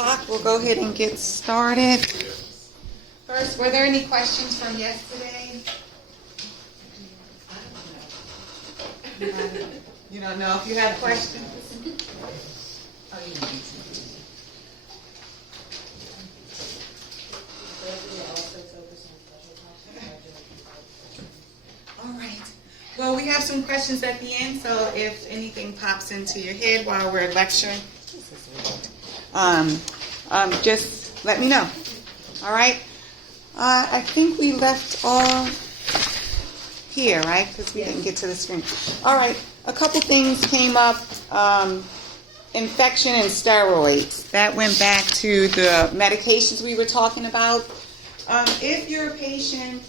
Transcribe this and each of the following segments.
o'clock. We'll go ahead and get started. First, were there any questions from yesterday? You don't know if you have questions? Oh, you don't need to. All right. Well, we have some questions at the end, so if anything pops into your head while we're lecturing, just let me know. All right. I think we left all here, right? Because we didn't get to the screen. All right. A couple things came up. Infection and steroids. That went back to the medications we were talking about. If your patient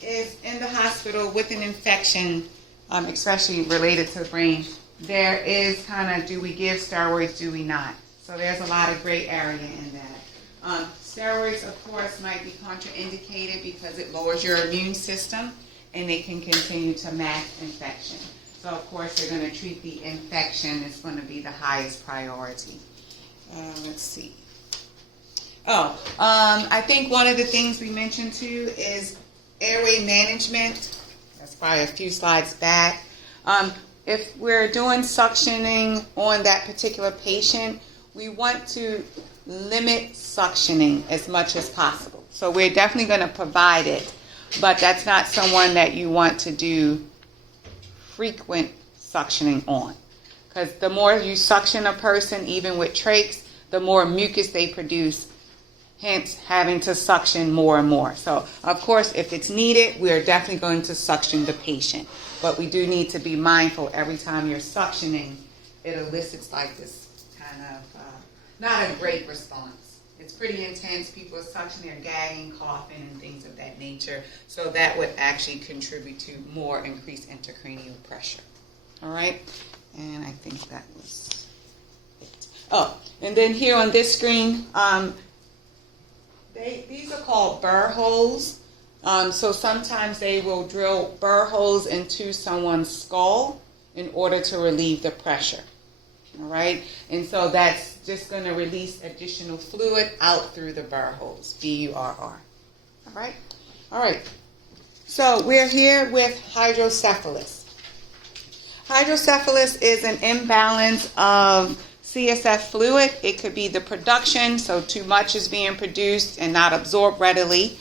is in the hospital with an infection, especially related to the brain, there is kind of, do we give steroids, do we not? So there's a lot of gray area in that. Steroids, of course, might be contraindicated because it lowers your immune system and they can continue to mask infection. So, of course, they're going to treat the infection. It's going to be the highest priority. Let's see. I think one of the things we mentioned, too, is airway management. That's probably a few slides back. If we're doing suctioning on that particular patient, we want to limit suctioning as much as possible. So we're definitely going to provide it, but that's not someone that you want to do frequent suctioning on. Because the more you suction a person, even with trachs, the more mucus they produce, hence having to suction more and more. So, of course, if it's needed, we're definitely going to suction the patient. But we do need to be mindful every time you're suctioning, it elicits like this kind of, not a great response. It's pretty intense. People are suctioning, they're gagging, coughing, and things of that nature. So that would actually contribute to more increased intracranial pressure. All right? And I think that was it. Oh, and then here on this screen, these are called burr holes. So sometimes they will drill burr holes into someone's skull in order to relieve the pressure. All right? And so that's just going to release additional fluid out through the burr holes, B-U-R-R. All right? All right. So we're here with hydrocephalus. Hydrocephalus is an imbalance of CSF fluid. It could be the production, so too much is being produced and not absorbed readily,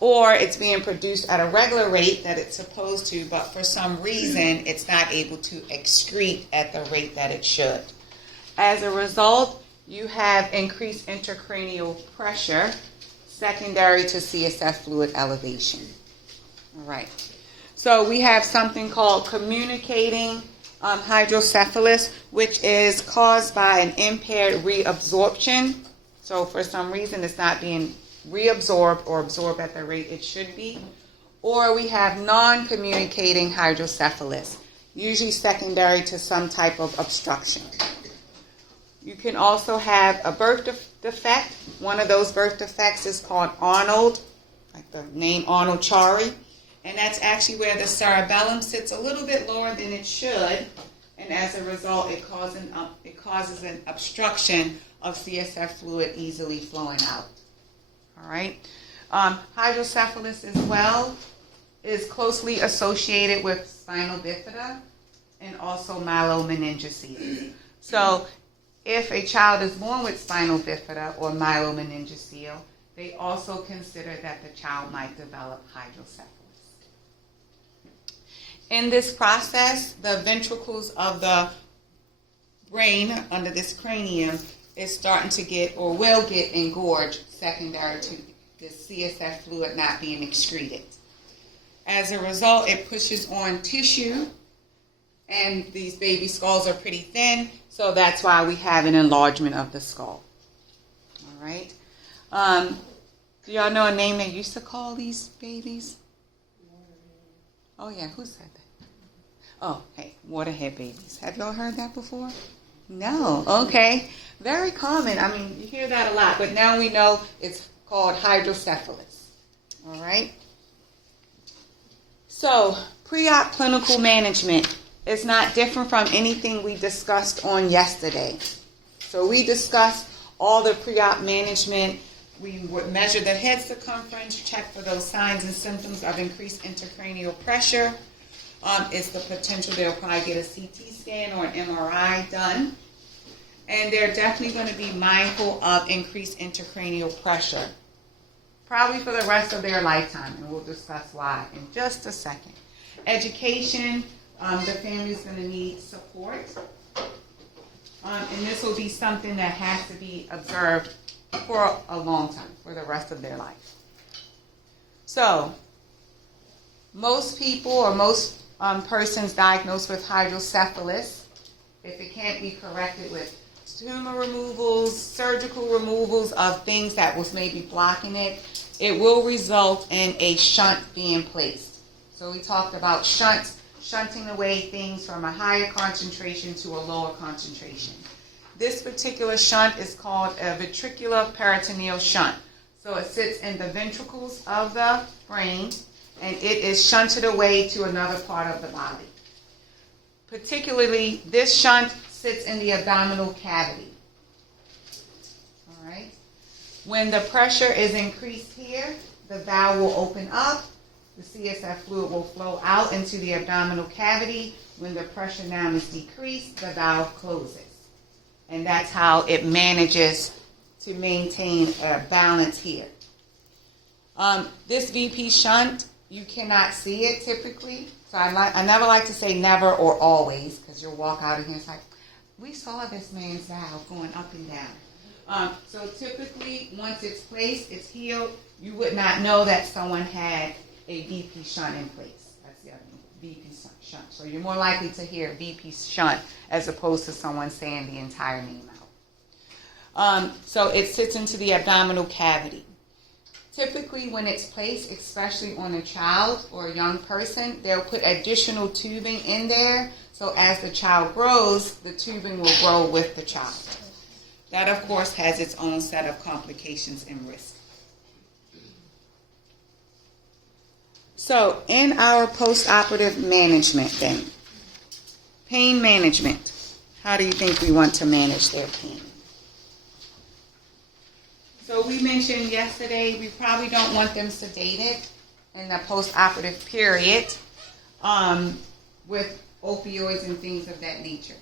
or it's being produced at a regular rate that it's supposed to, but for some reason it's not able to excrete at the rate that it should. As a result, you have increased intracranial pressure secondary to CSF fluid elevation. All right. So we have something called communicating hydrocephalus, which is caused by an impaired reabsorption. So for some reason it's not being reabsorbed or absorbed at the rate it should be. Or we have non-communicating hydrocephalus, usually secondary to some type of obstruction. You can also have a birth defect. One of those birth defects is called Arnold, like the name Arnold Chari. And that's actually where the cerebellum sits a little bit lower than it should. And as a result, it causes an obstruction of CSF fluid easily flowing out. All right. Hydrocephalus as well is closely associated with spinal bifida and also myelomeningocele. So if a child is born with spinal bifida or myelomeningocele, they also consider that the child might develop hydrocephalus. In this process, the ventricles of the brain under this cranium is starting to get or will get engorged secondary to the CSF fluid not being excreted. As a result, it pushes on tissue, and these baby skulls are pretty thin, so that's why we have an enlargement of the skull. All right. Do y'all know a name they used to call these babies? Oh, yeah. Who said that? Oh, hey, waterhead babies. Have y'all heard that before? No. Okay. Very common. I mean, you hear that a lot, but now we know it's called hydrocephalus. All right. So, pre-op clinical management is not different from anything we discussed on yesterday. So we discussed all the pre-op management, we would measure the head circumference, check for those signs and symptoms of increased intracranial pressure. It's the potential they'll probably get a CT scan or an MRI done. And they're definitely going to be mindful of increased intracranial pressure, probably for the rest of their lifetime, and we'll discuss why in just a second. Education, the family's going to need support, and this will be something that has to be observed for a long time, for the rest of their life. So, most people or most persons diagnosed with hydrocephalus, if it can't be corrected with tumor removals, surgical removals of things that was maybe blocking it, it will result in a shunt being placed. So we talked about shunting away things from a higher concentration to a lower concentration. This particular shunt is called a ventricular peritoneal shunt. So it sits in the ventricles of the brain, and it is shunted away to another part of the body. Particularly, this shunt sits in the abdominal cavity. All right. When the pressure is increased here, the valve will open up. The CSF fluid will flow out into the abdominal cavity. When the pressure now is decreased, the valve closes. And that's how it manages to maintain a balance here. This VP shunt, you cannot see it typically. So I never like to say never or always, because you'll walk out of here and it's like, we saw this man's valve going up and down. So typically, once it's placed, it's healed, you would not know that someone had a VP shunt in place. That's the other one, VP shunt. So you're more likely to hear VP shunt as opposed to someone saying the entire name out. So it sits into the abdominal cavity. Typically, when it's placed, especially on a child or a young person, they'll put additional tubing in there. So as the child grows, the tubing will grow with the child. That, of course, has its own set of complications and risks. So in our postoperative management then, pain management, how do you think we want to manage their pain? So we mentioned yesterday we probably don't want them sedated in the postoperative period with opioids and things of that nature.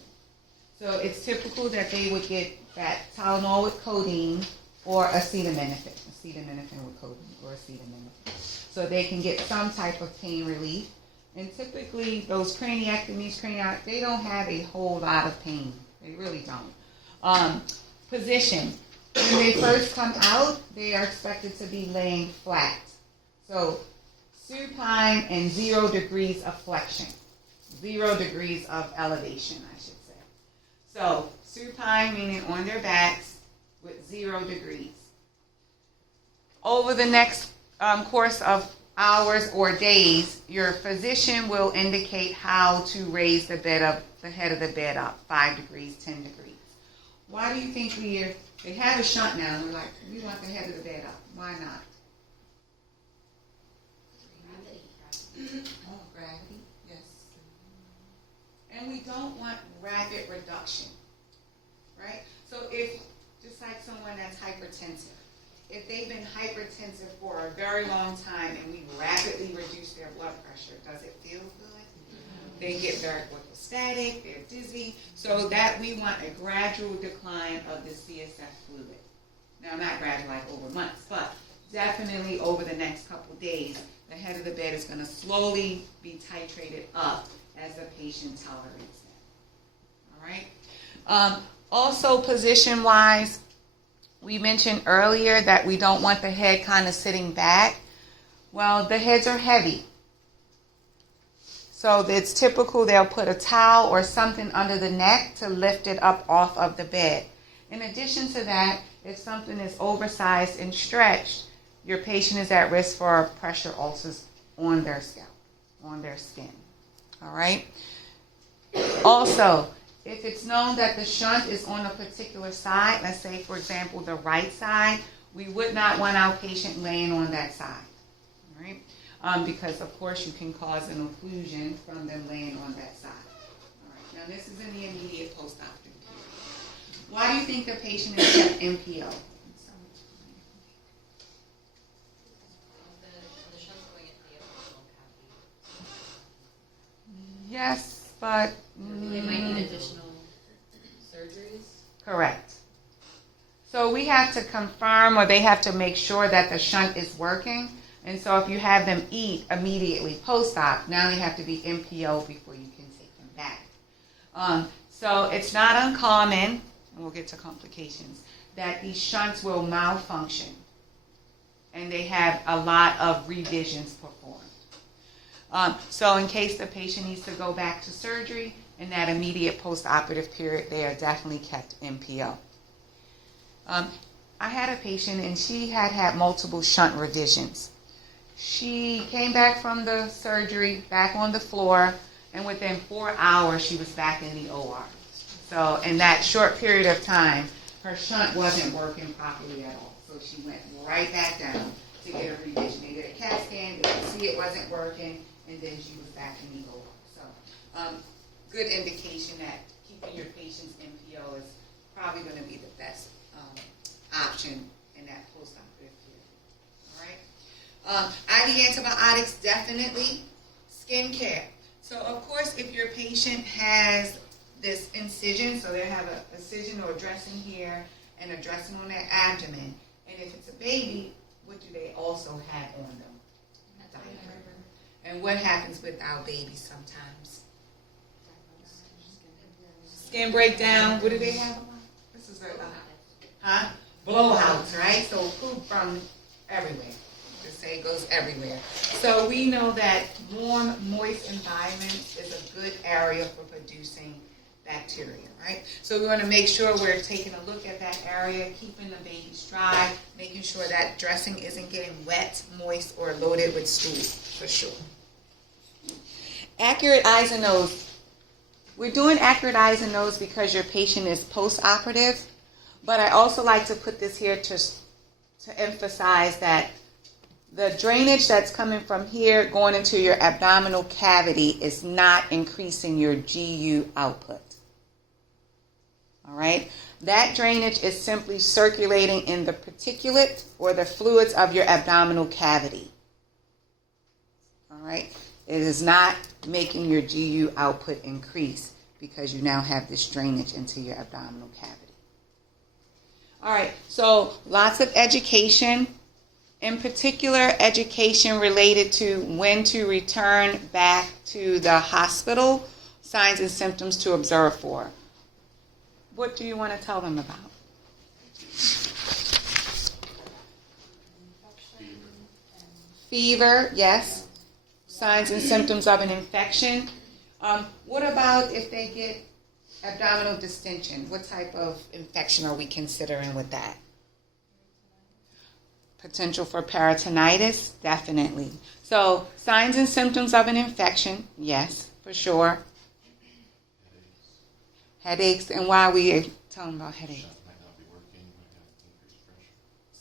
So it's typical that they would get that Tylenol with codeine or acetaminophen with codeine or acetaminophen. So they can get some type of pain relief. And typically those craniectomies, they don't have a whole lot of pain. They really don't. Position. When they first come out, they are expected to be laying flat. So supine and 0 degrees of flexion. 0 degrees of elevation, I should say. So supine meaning on their backs with 0 degrees. Over the next course of hours or days, your physician will indicate how to raise the head of the bed up 5 degrees, 10 degrees. Why do you think they have a shunt now and we're like, we want the head of the bed up? Why not? Oh, gravity, yes. And we don't want rapid reduction, right? So if, just like someone that's hypertensive, if they've been hypertensive for a very long time and we rapidly reduce their blood pressure, does it feel good? They get very orthostatic, they're dizzy, so that we want a gradual decline of the CSF fluid. Now, not gradual like over months, but definitely over the next couple days, the head of the bed is going to slowly be titrated up as the patient tolerates that. All right? Also, position-wise, we mentioned earlier that we don't want the head kind of sitting back. Well, the heads are heavy. So it's typical they'll put a towel or something under the neck to lift it up off of the bed. In addition to that, if something is oversized and stretched, your patient is at risk for pressure ulcers on their scalp, on their skin. All right? Also, if it's known that the shunt is on a particular side, let's say, for example, the right side, we would not want our patient laying on that side. All right? Because, of course, you can cause an occlusion from them laying on that side. All right. Now, this is in the immediate postoperative period. Why do you think the patient is kept NPO? Yes, but they might need additional surgeries. Correct. So we have to confirm, or they have to make sure that the shunt is working. And so if you have them eat immediately post-op, now they have to be NPO before you can take them back. So it's not uncommon, and we'll get to complications, that these shunts will malfunction. And they have a lot of revisions performed. So in case the patient needs to go back to surgery, in that immediate post-operative period, they are definitely kept NPO. I had a patient, and she had multiple shunt revisions. She came back from the surgery, back on the floor, and within 4 hours, she was back in the OR. So in that short period of time, her shunt wasn't working properly at all. So she went right back down to get a revision. They did a CAT scan, they could see it wasn't working, and then she was back in the OR. So good indication that keeping your patients NPO is probably going to be the best option in that post-operative period. All right. IV antibiotics, definitely. Skin care. So, of course, if your patient has this incision, so they have an incision or a dressing here and a dressing on their abdomen, and if it's a baby, what do they also have on them? A diaper. And what happens with our babies sometimes? Skin breakdown. What do they have? This is blowouts, right? So poop from everywhere. Just say it goes everywhere. So we know that warm, moist environments is a good area for producing bacteria, right? So we want to make sure we're taking a look at that area, keeping the babies dry, making sure that dressing isn't getting wet, moist, or loaded with stool, for sure. Accurate eyes and nose. We're doing accurate eyes and nose because your patient is post-operative, but I also like to put this here to emphasize that the drainage that's coming from here going into your abdominal cavity is not increasing your GU output. All right? That drainage is simply circulating in the particulate or the fluids of your abdominal cavity. All right? It is not making your GU output increase because you now have this drainage into your abdominal cavity. All right, so lots of education, in particular education related to when to return back to the hospital, signs and symptoms to observe for. What do you want to tell them about? Fever, yes. Signs and symptoms of an infection. What about if they get abdominal distension? What type of infection are we considering with that? Potential for peritonitis? Definitely. So signs and symptoms of an infection, yes, for sure. Headaches. And why are we talking about headaches?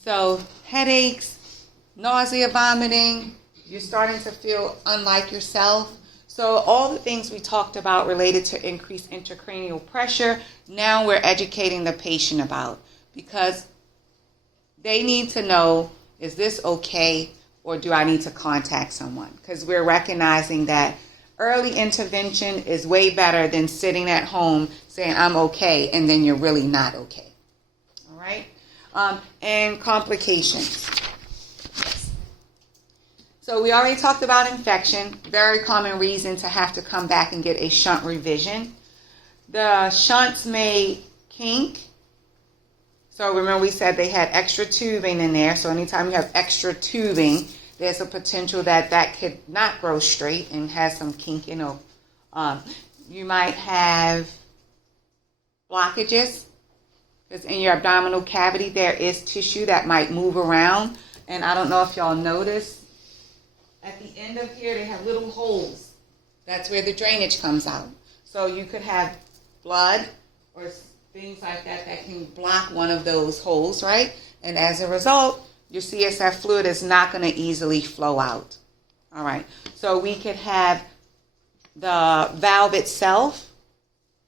So headaches, nausea, vomiting, you're starting to feel unlike yourself. So all the things we talked about related to increased intracranial pressure, now we're educating the patient about, because they need to know, is this okay, or do I need to contact someone? Because we're recognizing that early intervention is way better than sitting at home saying I'm okay and then you're really not okay. All right? And complications. So we already talked about infection, very common reason to have to come back and get a shunt revision. The shunts may kink. So remember we said they had extra tubing in there. So anytime you have extra tubing, there's a potential that that could not grow straight and has some kink. You might have blockages, because in your abdominal cavity there is tissue that might move around. And I don't know if y'all noticed, at the end of here, they have little holes. That's where the drainage comes out. So you could have blood or things like that that can block one of those holes, right? And as a result, your CSF fluid is not going to easily flow out. All right. So we could have the valve itself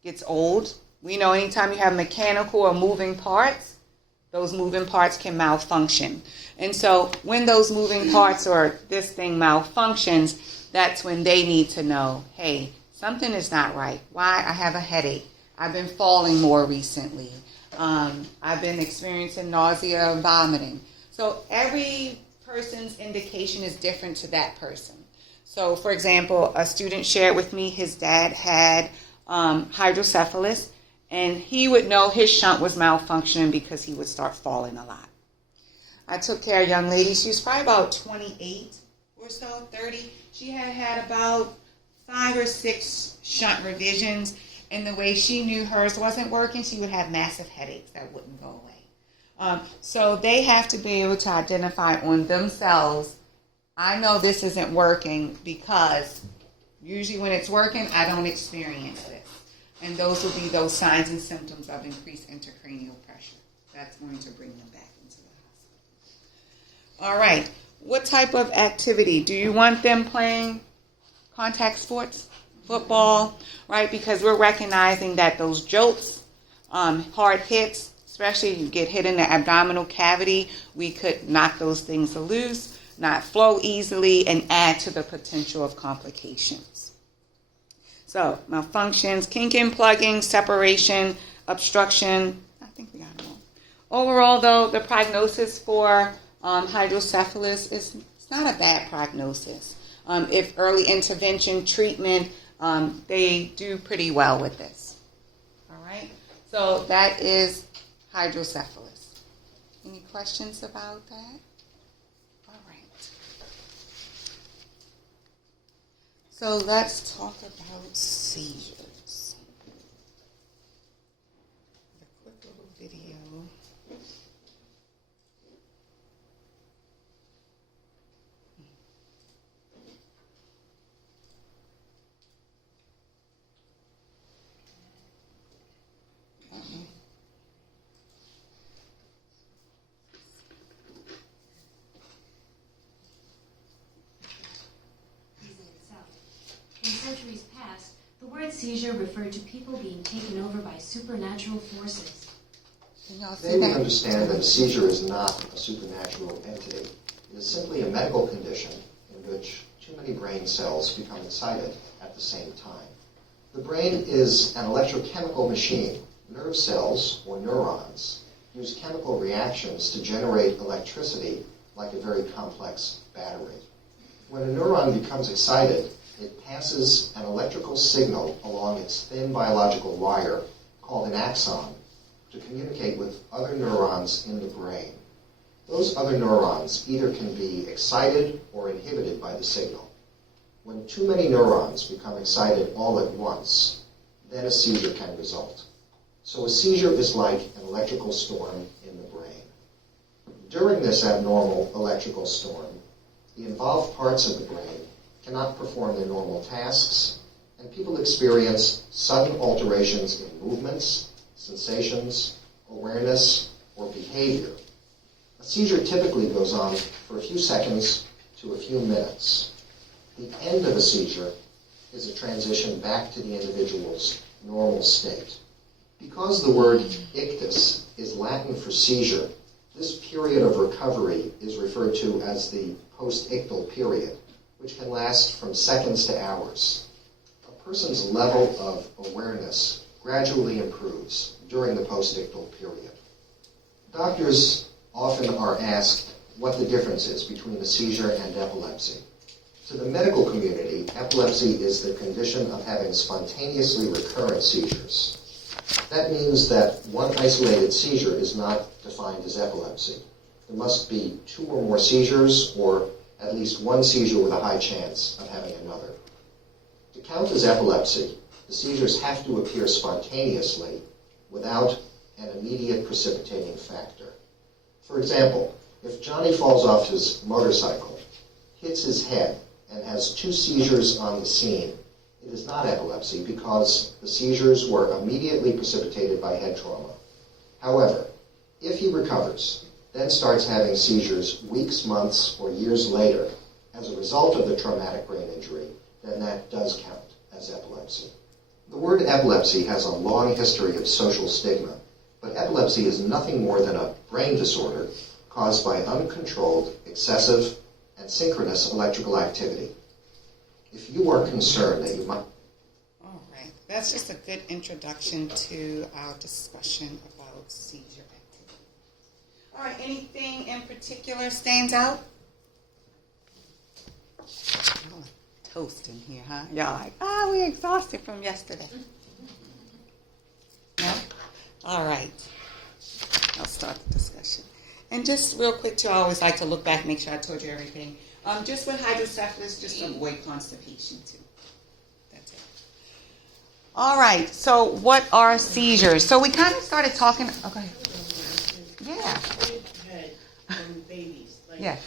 gets old, We know anytime you have mechanical or moving parts, those moving parts can malfunction. And so when those moving parts or this thing malfunctions, that's when they need to know, hey, something is not right. Why? I have a headache. I've been falling more recently. I've been experiencing nausea and vomiting. So every person's indication is different to that person. So, for example, a student shared with me his dad had hydrocephalus, and he would know his shunt was malfunctioning because he would start falling a lot. I took care of a young lady. She was probably about 28 or so, 30. She had about 5 or 6 shunt revisions, and the way she knew hers wasn't working, she would have massive headaches that wouldn't go away. So they have to be able to identify on themselves, I know this isn't working because usually when it's working, I don't experience this. And those will be those signs and symptoms of increased intracranial pressure. That's going to bring them back into the hospital. All right. What type of activity? Do you want them playing contact sports, football, right? Because we're recognizing that those jolts, hard hits, especially you get hit in the abdominal cavity, we could knock those things loose, not flow easily, and add to the potential of complications. So, malfunctions, kinking, plugging, separation, obstruction. I think we got them all. Overall, though, the prognosis for hydrocephalus is not a bad prognosis. If early intervention treatment, they do pretty well with this. All right? So that is hydrocephalus. Any questions about that? All right. So let's talk about seizures. A quick little video. In centuries past, the word seizure referred to people being taken over by supernatural forces. Today we understand that a seizure is not a supernatural entity. It is simply a medical condition in which too many brain cells become excited at the same time. The brain is an electrochemical machine. Nerve cells, or neurons, use chemical reactions to generate electricity like a very complex battery. When a neuron becomes excited, it passes an electrical signal along its thin biological wire, called an axon, to communicate with other neurons in the brain. Those other neurons either can be excited or inhibited by the signal. When too many neurons become excited all at once, then a seizure can result. So a seizure is like an electrical storm in the brain. During this abnormal electrical storm, the involved parts of the brain cannot perform their normal tasks, and people experience sudden alterations in movements, sensations, awareness, or behavior. A seizure typically goes on for a few seconds to a few minutes. The end of a seizure is a transition back to the individual's normal state. Because the word ictus is Latin for seizure, this period of recovery is referred to as the post-ictal period, which can last from seconds to hours. A person's level of awareness gradually improves during the post-ictal period. Doctors often are asked what the difference is between a seizure and epilepsy. To the medical community, epilepsy is the condition of having spontaneously recurrent seizures. That means that one isolated seizure is not defined as epilepsy. There must be 2 or more seizures, or at least one seizure with a high chance of having another. To count as epilepsy, the seizures have to appear spontaneously without an immediate precipitating factor. For example, if Johnny falls off his motorcycle, hits his head, and has 2 seizures on the scene, it is not epilepsy because the seizures were immediately precipitated by head trauma. However, if he recovers, then starts having seizures weeks, months, or years later as a result of the traumatic brain injury, then that does count as epilepsy. The word epilepsy has a long history of social stigma, but epilepsy is nothing more than a brain disorder caused by uncontrolled, excessive, and synchronous electrical activity. If you are concerned that you might... All right. That's just a good introduction to our discussion about seizure activity. All right. Anything in particular stands out? Oh, toast in here, huh? Y'all like, we're exhausted from yesterday. No? All right. I'll start the discussion. And just real quick, too, I always like to look back, make sure I told you everything. Just with hydrocephalus, just avoid constipation, too. That's it. All right. So what are seizures? So we kind of started talking. Okay. Yeah. Head from babies, like Yes.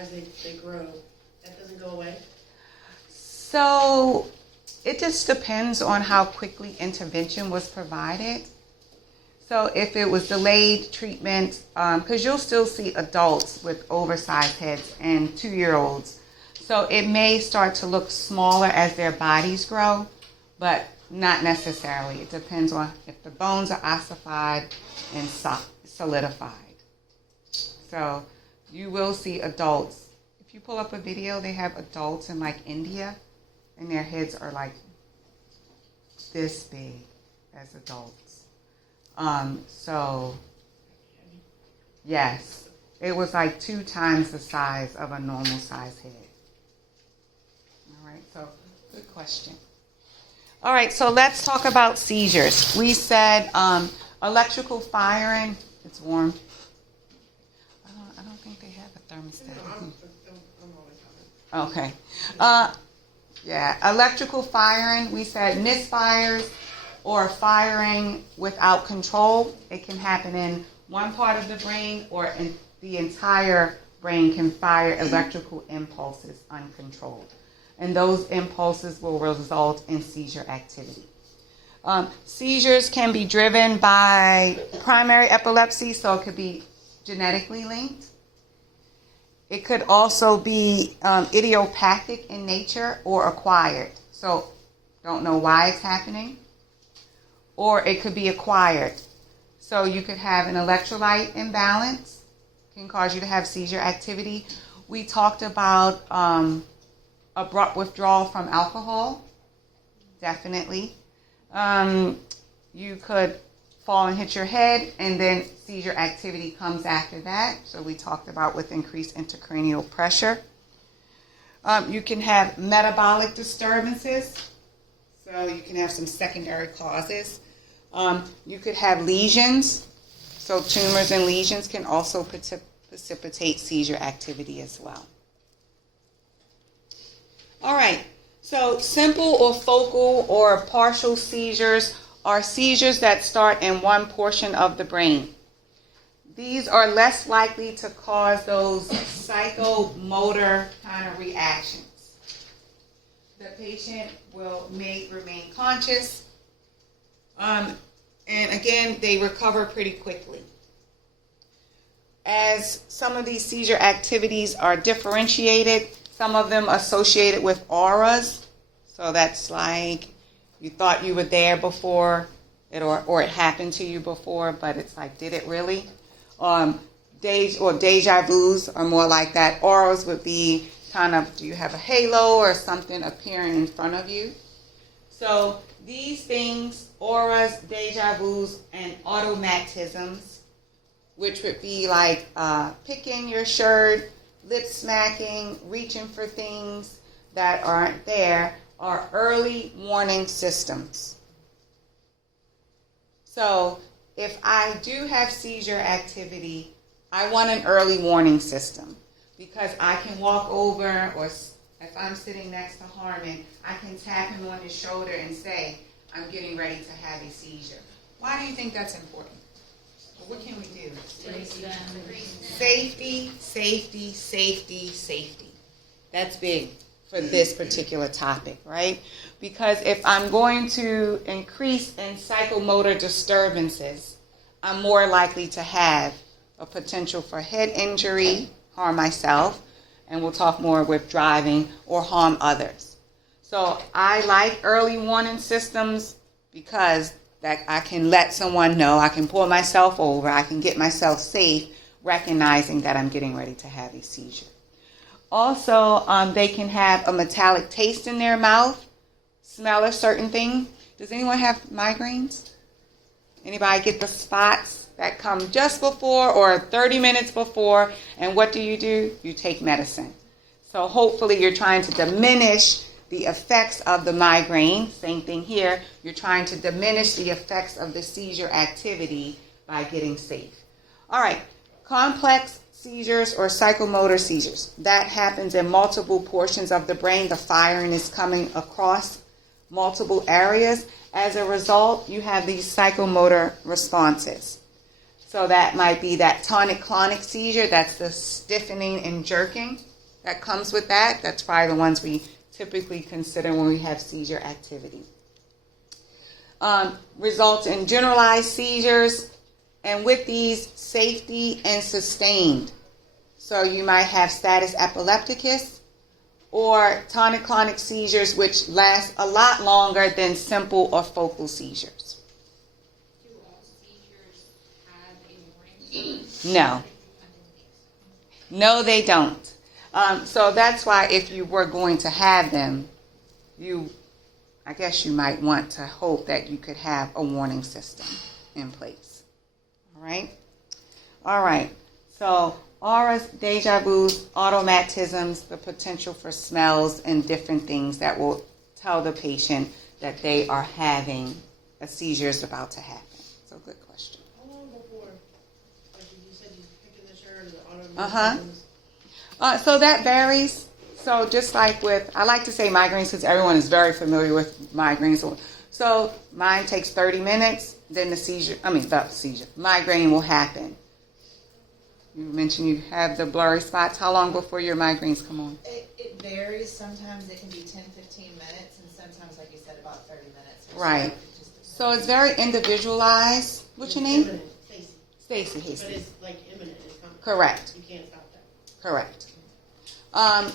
as they grow, that doesn't go away. So it just depends on how quickly intervention was provided. So if it was delayed treatment, because you'll still see adults with oversized heads and 2-year-olds. So it may start to look smaller as their bodies grow, but not necessarily. It depends on if the bones are ossified and solidified. So you will see adults. If you pull up a video, they have adults in like India, and their heads are like this big as adults. So yes, it was like 2 times the size of a normal size head. All right, so good question. All right, so let's talk about seizures. We said electrical firing. It's warm. I don't think they have a thermostat. I'm always on it. Okay. Yeah, electrical firing. We said misfires or firing without control. It can happen in one part of the brain, or in the entire brain can fire electrical impulses uncontrolled. And those impulses will result in seizure activity. Seizures can be driven by primary epilepsy, so it could be genetically linked. It could also be idiopathic in nature or acquired. So don't know why it's happening. Or it could be acquired. So you could have an electrolyte imbalance, can cause you to have seizure activity. We talked about abrupt withdrawal from alcohol, definitely. You could fall and hit your head, and then seizure activity comes after that. So we talked about with increased intracranial pressure. You can have metabolic disturbances. So you can have some secondary causes. You could have lesions. So tumors and lesions can also precipitate seizure activity as well. All right. So simple or focal or partial seizures are seizures that start in one portion of the brain. These are less likely to cause those psychomotor kind of reactions. The patient may remain conscious, and again, they recover pretty quickly. As some of these seizure activities are differentiated, some of them associated with auras. So that's like you thought you were there before, or it happened to you before, but it's like, did it really? Deja vus are more like that. Auras would be kind of, do you have a halo or something appearing in front of you? So these things, auras, deja vus, and automatisms, which would be like picking your shirt, lip smacking, reaching for things that aren't there, are early warning systems. So if I do have seizure activity, I want an early warning system, because I can walk over, or if I'm sitting next to Harmon, I can tap him on his shoulder and say, I'm getting ready to have a seizure. Why do you think that's important? What can we do? Safety, safety, safety, safety. That's big for this particular topic, right? Because if I'm going to increase in psychomotor disturbances, I'm more likely to have a potential for head injury, harm myself, and we'll talk more with driving, or harm others. So I like early warning systems because that I can let someone know, I can pull myself over, I can get myself safe, recognizing that I'm getting ready to have a seizure. Also, they can have a metallic taste in their mouth, smell a certain thing. Does anyone have migraines? Anybody get the spots that come just before or 30 minutes before? And what do? You take medicine. So hopefully you're trying to diminish the effects of the migraine. Same thing here. You're trying to diminish the effects of the seizure activity by getting safe. All right. Complex seizures or psychomotor seizures. That happens in multiple portions of the brain. The firing is coming across multiple areas. As a result, you have these psychomotor responses. So that might be that tonic-clonic seizure. That's the stiffening and jerking that comes with that. That's probably the ones we typically consider when we have seizure activity. Results in generalized seizures, and with these, safety and sustained. So you might have status epilepticus or tonic-clonic seizures, which last a lot longer than simple or focal seizures. Do all seizures have a warning sign? No. No, they don't. So that's why if you were going to have them, I guess you might want to hope that you could have a warning system in place. All right? All right. So auras, deja vus, automatisms, the potential for smells and different things that will tell the patient that they are having a seizure is about to happen. So good question. How long before? Like you said, you picking the shirt and the Uh-huh. automatisms. So that varies. So just like I like to say migraines because everyone is very familiar with migraines. So mine takes 30 minutes, then the migraine will happen. You mentioned you have the blurry spots. How long before your migraines come on? It varies. Sometimes it can be 10, 15 minutes, and sometimes, like you said, about 30 minutes. Or Right. So. It just depends. So it's very individualized. What's your name? Imminent, Stacy. Stacy But Hastings. it's like imminent. It's coming. Correct. You can't stop that. Correct.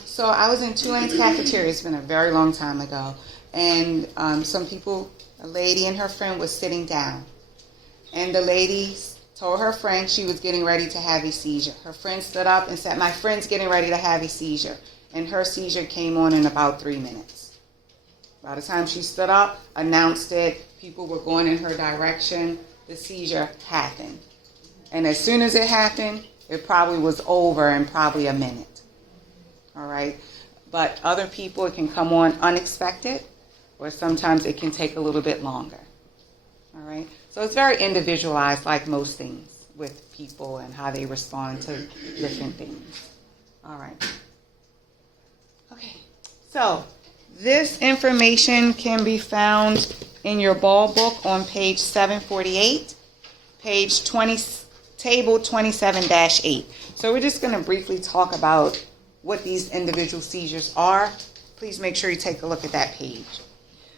So I was in Tulane's cafeteria. It's been a very long time ago. And a lady and her friend was sitting down. And the lady told her friend she was getting ready to have a seizure. Her friend stood up and said, "My friend's getting ready to have a seizure." And her seizure came on in about 3 minutes. By the time she stood up, announced it, people were going in her direction, the seizure happened. And as soon as it happened, it probably was over in probably a minute. All right? But other people, it can come on unexpected, or sometimes it can take a little bit longer. All right? So it's very individualized, like most things with people and how they respond to different things. All right. Okay. So this information can be found in your ball book on page 748, page 20, table 27-8. So we're just going to briefly talk about what these individual seizures are. Please make sure you take a look at that page.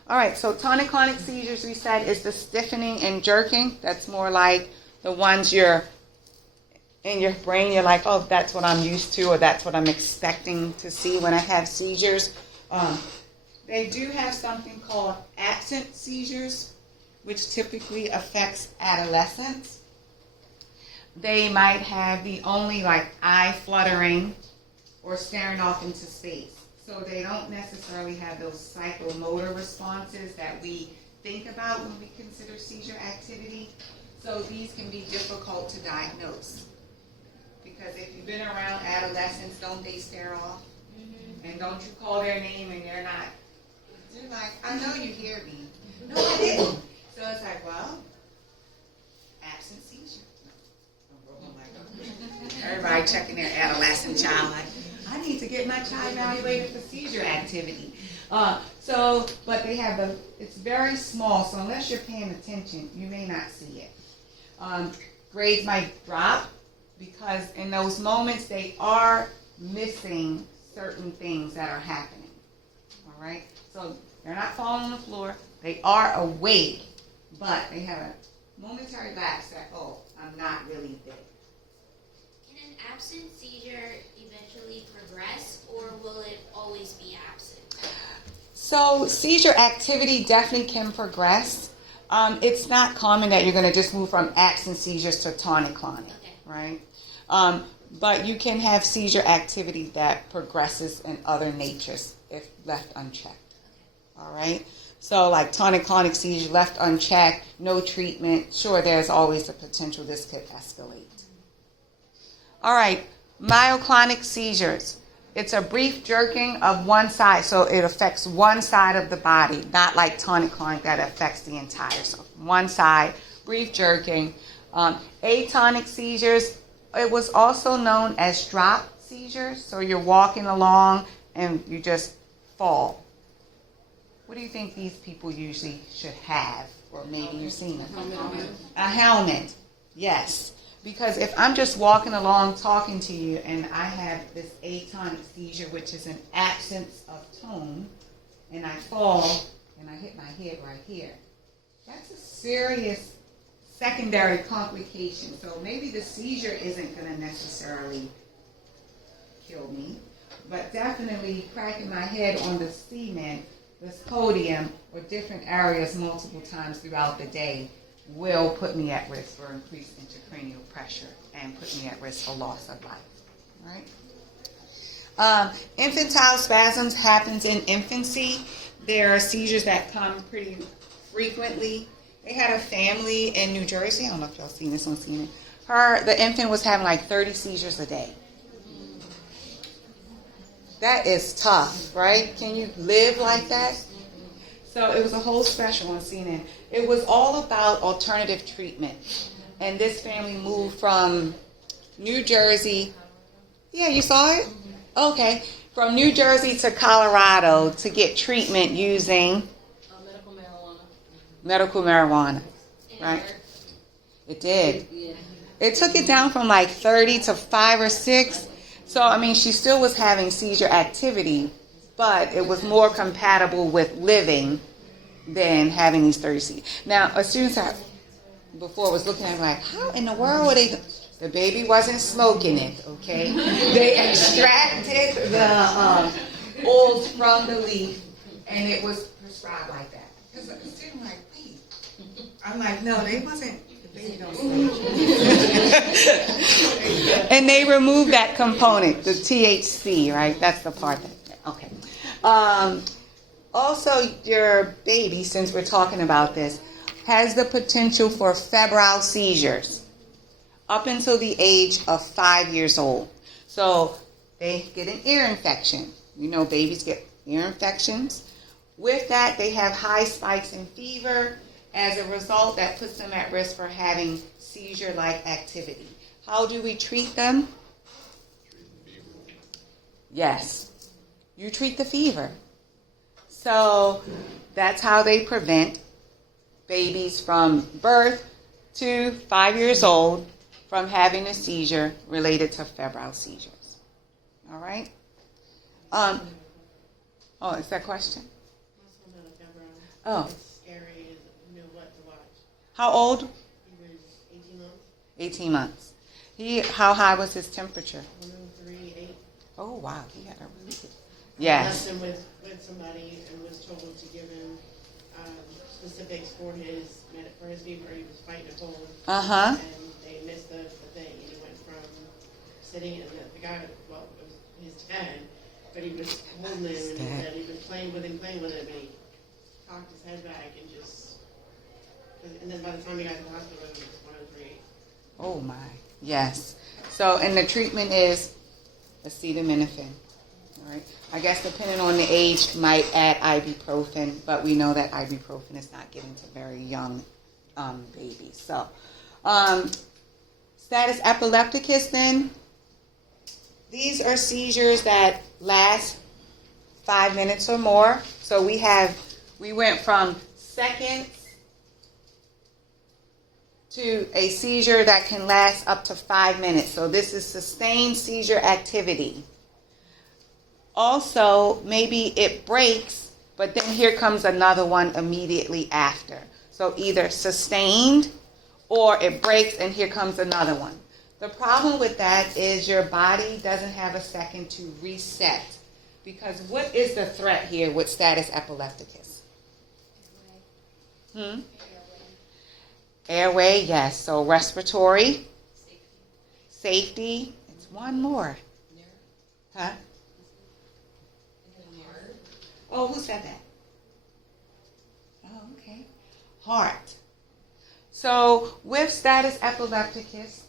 All right, so tonic-clonic seizures, we said, is the stiffening and jerking. That's more like the ones you're in your brain. You're like, oh, that's what I'm used to, or that's what I'm expecting to see when I have seizures. They do have something called absent seizures, which typically affects adolescents. They might have the only eye fluttering or staring off into space. So they don't necessarily have those psychomotor responses that we think about when we consider seizure activity. So these can be difficult to diagnose. Because if you've been around adolescents, don't they stare off? Mm-hmm. And don't you call their name and they're like, I know you hear me. No, I didn't. So it's like, well, absent seizure. Everybody checking their adolescent child like, I need to get my child evaluated for seizure activity. But they have it's very small, so unless you're paying attention, you may not see it. Grades might drop because in those moments they are missing certain things that are happening. All right? So they're not falling on the floor. They are awake, but they have a momentary lapse that, oh, I'm not really there. Can an absent seizure eventually progress, or will it always be absent? So seizure activity definitely can progress. It's not common that you're going to just move from absent seizures to tonic-clonic, Okay. right? But you can have seizure activity that progresses in other natures if left unchecked. All right? So like tonic-clonic seizure left unchecked, no treatment, sure, there's always a potential this could escalate. All right, myoclonic seizures. It's a brief jerking of one side, so it affects one side of the body, not like tonic-clonic that affects the entire. So one side, brief jerking. Atonic seizures, it was also known as drop seizures. So you're walking along and you just fall. What do you think these people usually should have? Or maybe you've seen them. A helmet, yes. Because if I'm just walking along talking to you and I have this atonic seizure, which is an absence of tone, and I fall and I hit my head right here, that's a serious secondary complication. So maybe the seizure isn't going to necessarily kill me, but definitely cracking my head on the cement, this podium, or different areas multiple times throughout the day will put me at risk for increased intracranial pressure and put me at risk for loss of life. Right? Infantile spasms happens in infancy. There are seizures that come pretty frequently. They had a family in New Jersey. I don't know if y'all seen this on CNN. The infant was having like 30 seizures a day. That is tough, right? Can you live like that? So it was a whole special on CNN. It was all about alternative treatment. And this family moved from New Jersey. Yeah, you saw it? Okay. From New Jersey to Colorado to get treatment using medical marijuana. Right? It did. It took it down from like 30 to 5 or 6. So, I mean, she still was having seizure activity, but it was more compatible with living than having these 30 seizures. Now, a student before was looking at me like, how in the world were they? The baby wasn't smoking it, okay? They extracted the oils from the leaf, and it was prescribed like that. Because the student like, wait. I'm like, no, they wasn't. The baby don't smoke. And they removed that component, the THC, right? That's the part that, okay. Also, your baby, since we're talking about this, has the potential for febrile seizures up until the age of 5 years old. So they get an ear infection. You know, babies get ear infections. With that, they have high spikes in fever. As a result, that puts them at risk for having seizure-like activity. How do we treat them? Yes, you treat the fever. So that's how they prevent babies from birth to 5 years old from having a seizure related to febrile seizures. All right? Oh, is that a question? Oh. It's scary, you know what to watch. How old? He was 18 months. 18 months. How high was his temperature? 103.8. Oh, wow. He had a really good... I Yes. left him with somebody and was told to give him specifics for his fever. He was fighting a cold. Uh-huh. And they missed the thing. And he went from sitting in the guy, well, it was his dad, but he was holding him and he said he was playing with him, and he cocked his head back and just, and then by the time he got to the hospital, it was 103. Oh, my. Yes. So, and the treatment is acetaminophen. All right. I guess depending on the age, might add ibuprofen, but we know that ibuprofen is not given to very young babies. So, status epilepticus then. These are seizures that last 5 minutes or more. So we went from seconds to a seizure that can last up to 5 minutes. So this is sustained seizure activity. Also, maybe it breaks, but then here comes another one immediately after. So either sustained or it breaks and here comes another one. The problem with that is your body doesn't have a second to reset. Because what is the threat here with status epilepticus? Airway, yes. So respiratory. Safety. It's one more. Huh? Oh, who said that? Oh, okay. Heart. So with status epilepticus,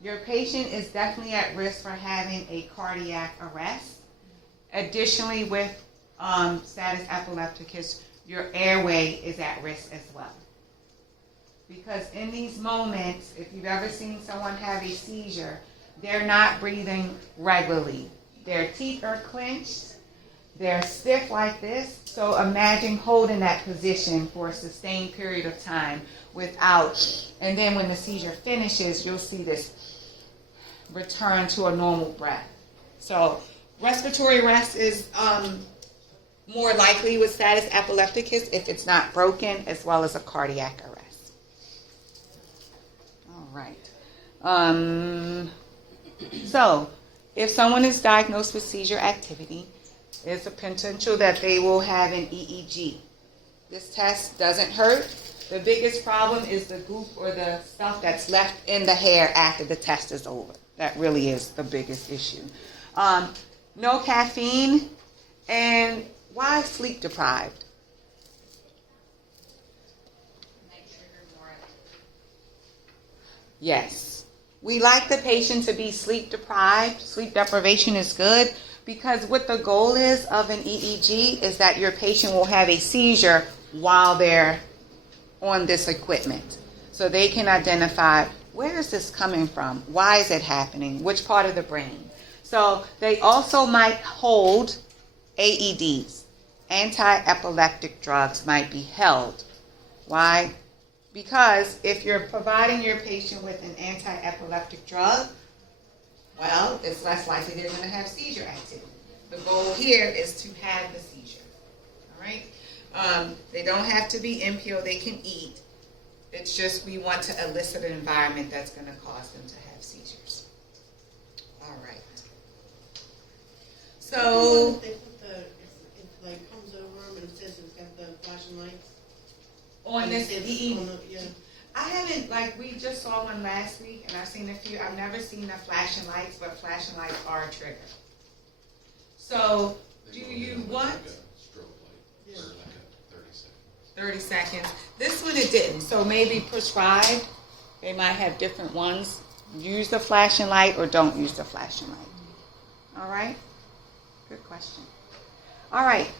your patient is definitely at risk for having a cardiac arrest. Additionally, with status epilepticus, your airway is at risk as well. Because in these moments, if you've ever seen someone have a seizure, they're not breathing regularly. Their teeth are clenched. They're stiff like this. So imagine holding that position for a sustained period of time without, and then when the seizure finishes, you'll see this return to a normal breath. So respiratory arrest is more likely with status epilepticus if it's not broken, as well as a cardiac arrest. All right. So if someone is diagnosed with seizure activity, there's a potential that they will have an EEG. This test doesn't hurt. The biggest problem is the goop or the stuff that's left in the hair after the test is over. That really is the biggest issue. No caffeine. And why sleep deprived? Yes. We like the patient to be sleep deprived. Sleep deprivation is good because what the goal is of an EEG is that your patient will have a seizure while they're on this equipment. So they can identify, where is this coming from? Why is it happening? Which part of the brain? So they also might hold AEDs. Anti-epileptic drugs might be held. Why? Because if you're providing your patient with an anti-epileptic drug, well, it's less likely they're going to have seizure activity. The goal here is to have the seizure. All right? They don't have to be impure. They can eat. It's just we want to elicit an environment that's going to cause them to have seizures. All right. So They put it like comes over them and it says it's got the flashing lights. on this EEG, Yeah. I haven't, like, we just saw one last week, and I've seen a few. I've never seen the flashing lights, but flashing lights are a trigger. So, do you want... Like a strobe light, or like a 30 seconds. 30 seconds. This one it didn't. So maybe prescribed. They might have different ones. Use the flashing light or don't use the flashing light. All right? Good question. All right.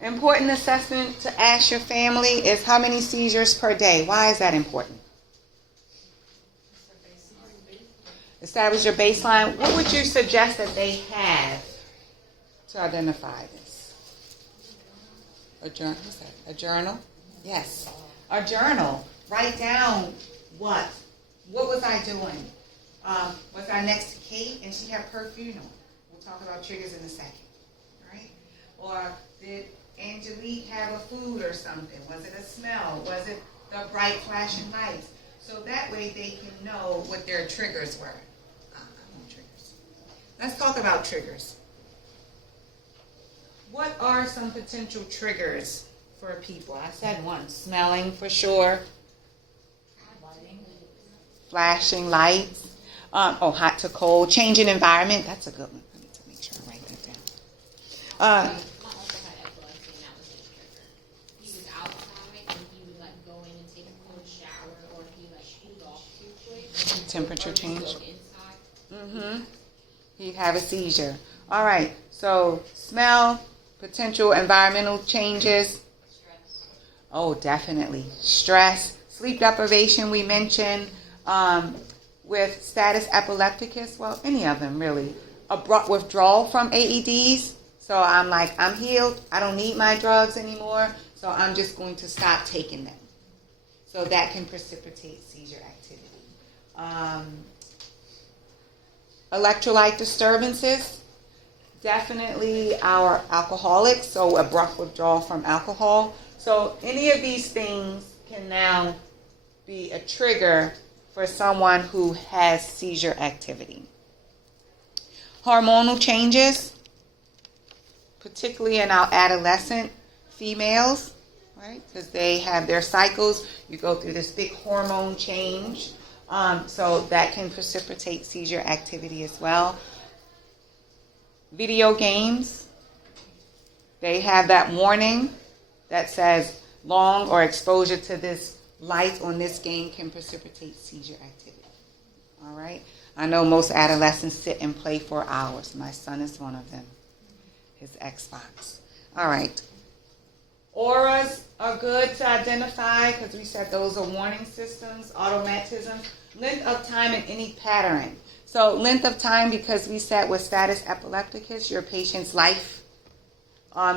Important assessment to ask your family is how many seizures per day. Why is that important? Establish your baseline. What would you suggest that they have to identify this? A journal? What's that? A journal? Yes. A journal. Write down what? What was I doing? Was I next to Kate and she had perfume on? We'll talk about triggers in a second. All right? Or did Angelique have a food or something? Was it a smell? Was it the bright flashing lights? So that way they can know what their triggers were. Triggers. Let's talk about triggers. What are some potential triggers for people? I said one. Smelling for sure. Flashing lights. Hot to cold. Changing environment. That's a good one. I need to make sure I write that down. My uncle had epilepsy, and that was his trigger. He was outside, and he would like go in and take a cold shower, or he like cooled off too quick. Temperature Or he would change. go inside. He'd have a seizure. All right. So smell, potential environmental changes. Stress. Oh, definitely. Stress, sleep deprivation we mentioned. With status epilepticus, well, any of them really. Abrupt withdrawal from AEDs. So I'm like, I'm healed. I don't need my drugs anymore. So I'm just going to stop taking them. So that can precipitate seizure activity. Electrolyte disturbances. Definitely our alcoholics. So abrupt withdrawal from alcohol. So any of these things can now be a trigger for someone who has seizure activity. Hormonal changes, particularly in our adolescent females. right? Because they have their cycles. You go through this big hormone change. So that can precipitate seizure activity as well. Video games, they have that warning that says long or exposure to this light on this game can precipitate seizure activity. All right? I know most adolescents sit and play for hours. My son is one of them. His Xbox. All right. Auras are good to identify because we said those are warning systems, automatism. Length of time and any pattern. So length of time, because we said with status epilepticus, your patient's life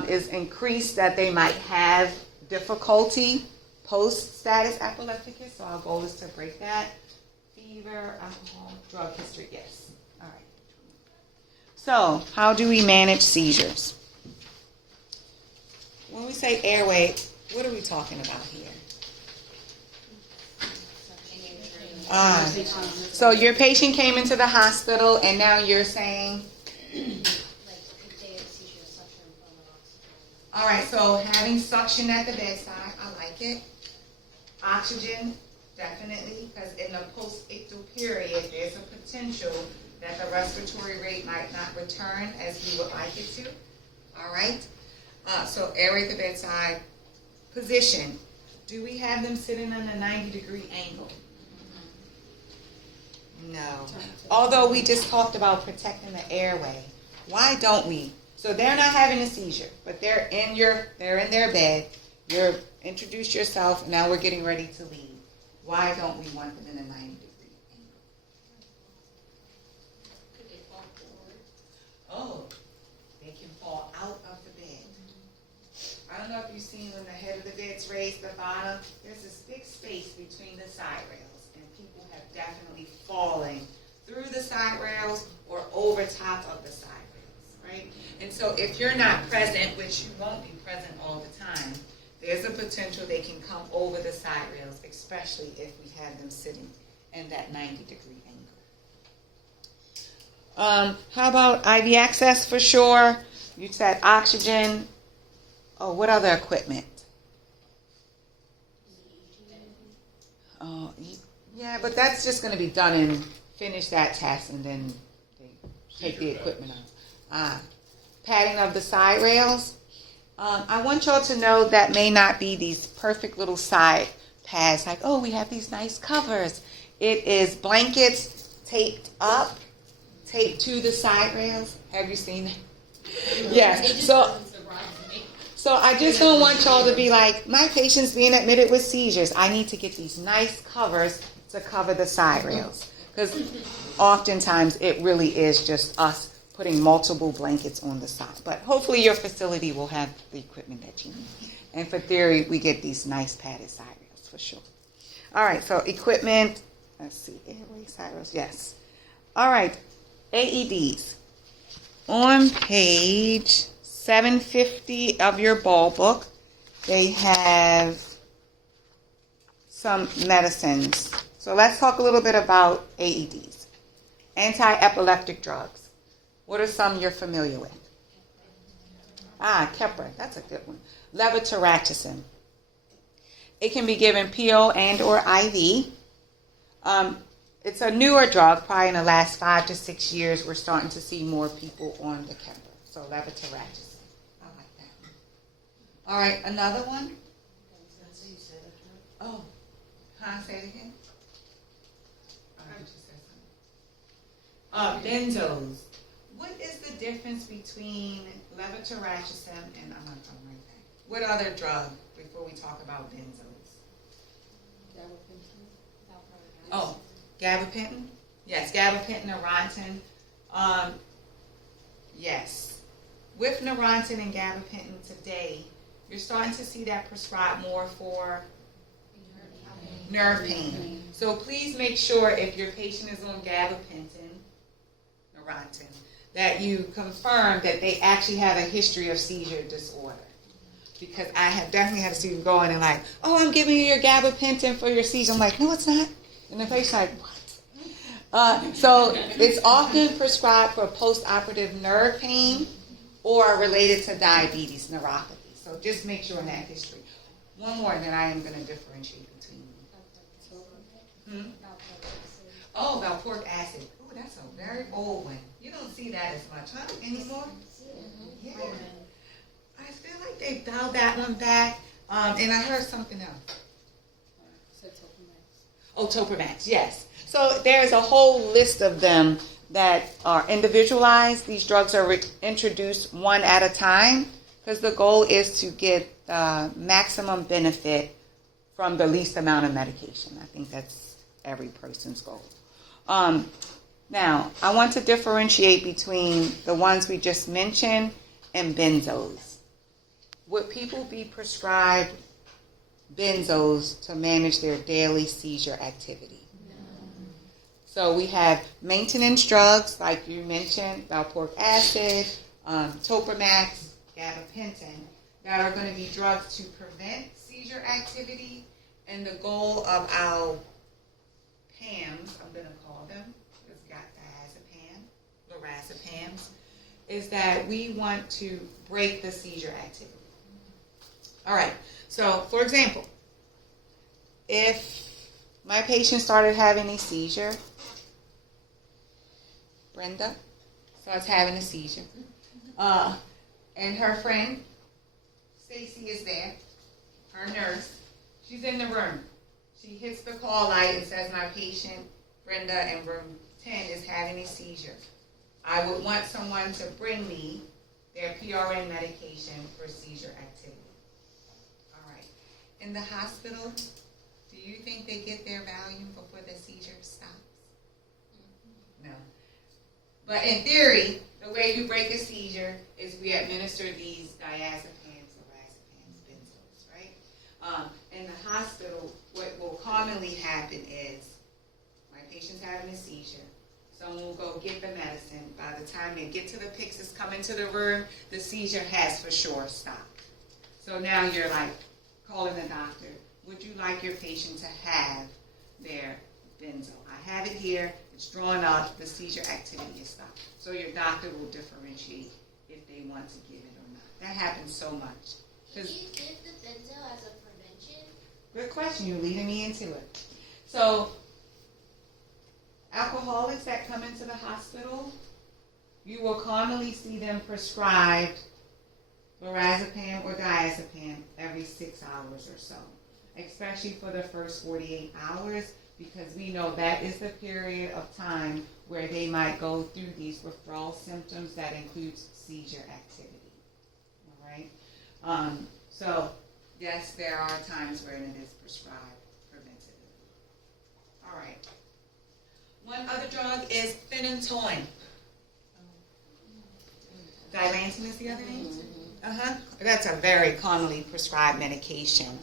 is increased, that they might have difficulty post-status epilepticus. So our goal is to break that. Fever, alcohol, drug history, yes. All right. So how do we manage seizures? When we say airway, what are we talking about here? So your patient came into the hospital and now you're saying? All right, so having suction at the bedside, I like it. Oxygen, definitely, because in the post-ictal period, there's a potential that the respiratory rate might not return as we would like it to. All right? So airway at the bedside. Position. Do we have them sitting on a 90-degree angle? No. Although we just talked about protecting the airway. Why don't we? So they're not having a seizure, but they're in their bed. You're introduce yourself, and now we're getting ready to leave. Why don't we want them in a 90-degree angle? Could they fall forward? Oh, they can fall out of the bed. I don't know if you've seen when the head of the bed's raised the bottom. There's this big space between the side rails, and people have definitely fallen through the side rails or over top of the side rails, right? And so if you're not present, which you won't be present all the time, there's a potential they can come over the side rails, especially if we have them sitting in that 90-degree angle. How about IV access for sure? You said oxygen. Oh, what other equipment? Oh, yeah, but that's just going to be done and finish that test, and then they take the equipment out. Padding of the side rails. I want y'all to know that may not be these perfect little side pads, like, oh, we have these nice covers. It is blankets taped up, taped to the side rails. Have you seen that? Yes. So I just don't want y'all to be like, my patient's being admitted with seizures. I need to get these nice covers to cover the side rails. Because oftentimes it really is just us putting multiple blankets on the side. But hopefully your facility will have the equipment that you need. And for theory, we get these nice padded side rails for sure. All right, so equipment. Let's see, airway side rails, yes. All right, AEDs. On page 750 of your ball book, they have some medicines. So let's talk a little bit about AEDs. Anti-epileptic drugs. What are some you're familiar with? Keppra, that's a good one. Levetiracetam. It can be given PO and or IV. It's a newer drug. Probably in the last 5 to 6 years, we're starting to see more people on the Keppra. So levetiracetam. I like that one. All right, another one. Oh, say it again. Benzos. What is the difference between levetiracetam and I'm going to come right back. What other drug before we talk about benzos? Oh, gabapentin. Yes, gabapentin, Neurontin. Yes. With Neurontin and gabapentin today, you're starting to see that prescribed more for nerve pain. So please make sure if your patient is on gabapentin, Neurontin, that you confirm that they actually have a history of seizure disorder. Because I have definitely had a student go in and like, oh, I'm giving you your gabapentin for your seizure. I'm like, no, it's not. And the patient's like, what? So it's often prescribed for post-operative nerve pain or related to diabetes, neuropathy. So just make sure in that history. One more, and then I am going to differentiate between them. Oh, Valpork acid. Oh, that's a very old one. You don't see that as much, huh, anymore? Yeah. I feel like they dialed that one back. And I heard something else. Oh, Topamax, yes. So there's a whole list of them that are individualized. These drugs are introduced one at a time because the goal is to get maximum benefit from the least amount of medication. I think that's every person's goal. Now, I want to differentiate between the ones we just mentioned and benzos. Would people be prescribed benzos to manage their daily seizure activity? No. So we have maintenance drugs, like you mentioned, valproic acid, Topamax, gabapentin, that are going to be drugs to prevent seizure activity. And the goal of our PAMs, I'm going to call them, because we got lorazepams, is that we want to break the seizure activity. All right, so for example, if my patient started having a seizure, Brenda starts having a seizure, and her friend, Stacy, is there, her nurse, she's in the room. She hits the call light and says, my patient, Brenda, in room 10 is having a seizure. I would want someone to bring me their PRN medication for seizure activity. All right. In the hospital, do you think they get their Valium before the seizure stops? No. But in theory, the way you break a seizure is we administer these diazepams, lorazepams, benzos, right? In the hospital, what will commonly happen is my patient's having a seizure. Someone will go get the medicine. By the time they get to the Pyxis, come into the room, the seizure has for sure stopped. So now you're like calling the doctor. Would you like your patient to have their benzo? I have it here. It's drawn up. The seizure activity is stopped. So your doctor will differentiate if they want to give it or not. That happens so much. Can you give the benzo as a prevention? Good question. You're leading me into it. So alcoholics that come into the hospital, you will commonly see them prescribed lorazepam or diazepam every 6 hours or so, especially for the first 48 hours, because we know that is the period of time where they might go through these withdrawal symptoms that includes seizure activity. All right? So, yes, there are times when it is prescribed preventatively. All right. One other drug is phenytoin. Dilantin is the other name? That's a very commonly prescribed medication.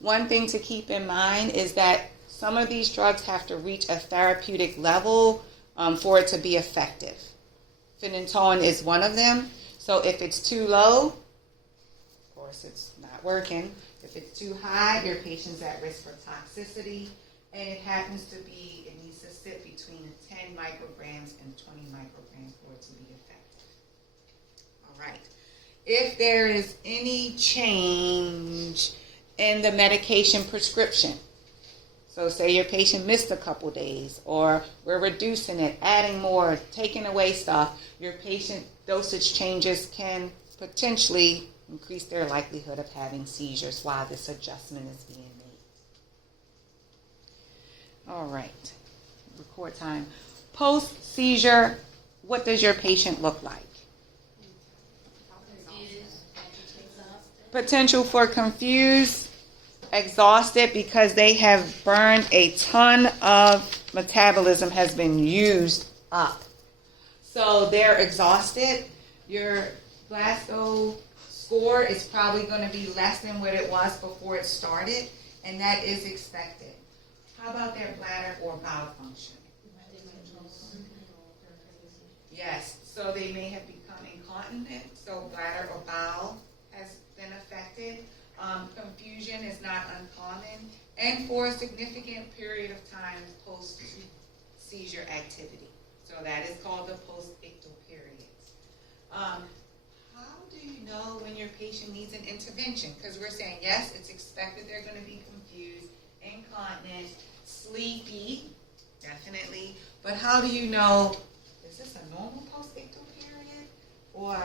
One thing to keep in mind is that some of these drugs have to reach a therapeutic level for it to be effective. Phenytoin is one of them. So if it's too low, of course it's not working. If it's too high, your patient's at risk for toxicity. And it happens to be, it needs to sit between 10 micrograms and 20 micrograms for it to be effective. All right. If there is any change in the medication prescription, so say your patient missed a couple days, or we're reducing it, adding more, taking away stuff, your patient dosage changes can potentially increase their likelihood of having seizures while this adjustment is being made. All right, record time. Post-seizure, what does your patient look like? Potential for confused, exhausted, because they have burned a ton of metabolism has been used up. So they're exhausted. Your Glasgow score is probably going to be less than what it was before it started, and that is expected. How about their bladder or bowel function? Yes, so they may have become incontinent, so bladder or bowel has been affected. Confusion is not uncommon, and for a significant period of time post-seizure activity. So that is called the post-ictal period. how do you know when your patient needs an intervention? Because we're saying, yes, it's expected they're going to be confused, incontinent, sleepy, definitely. But how do you know, is this a normal postictal period or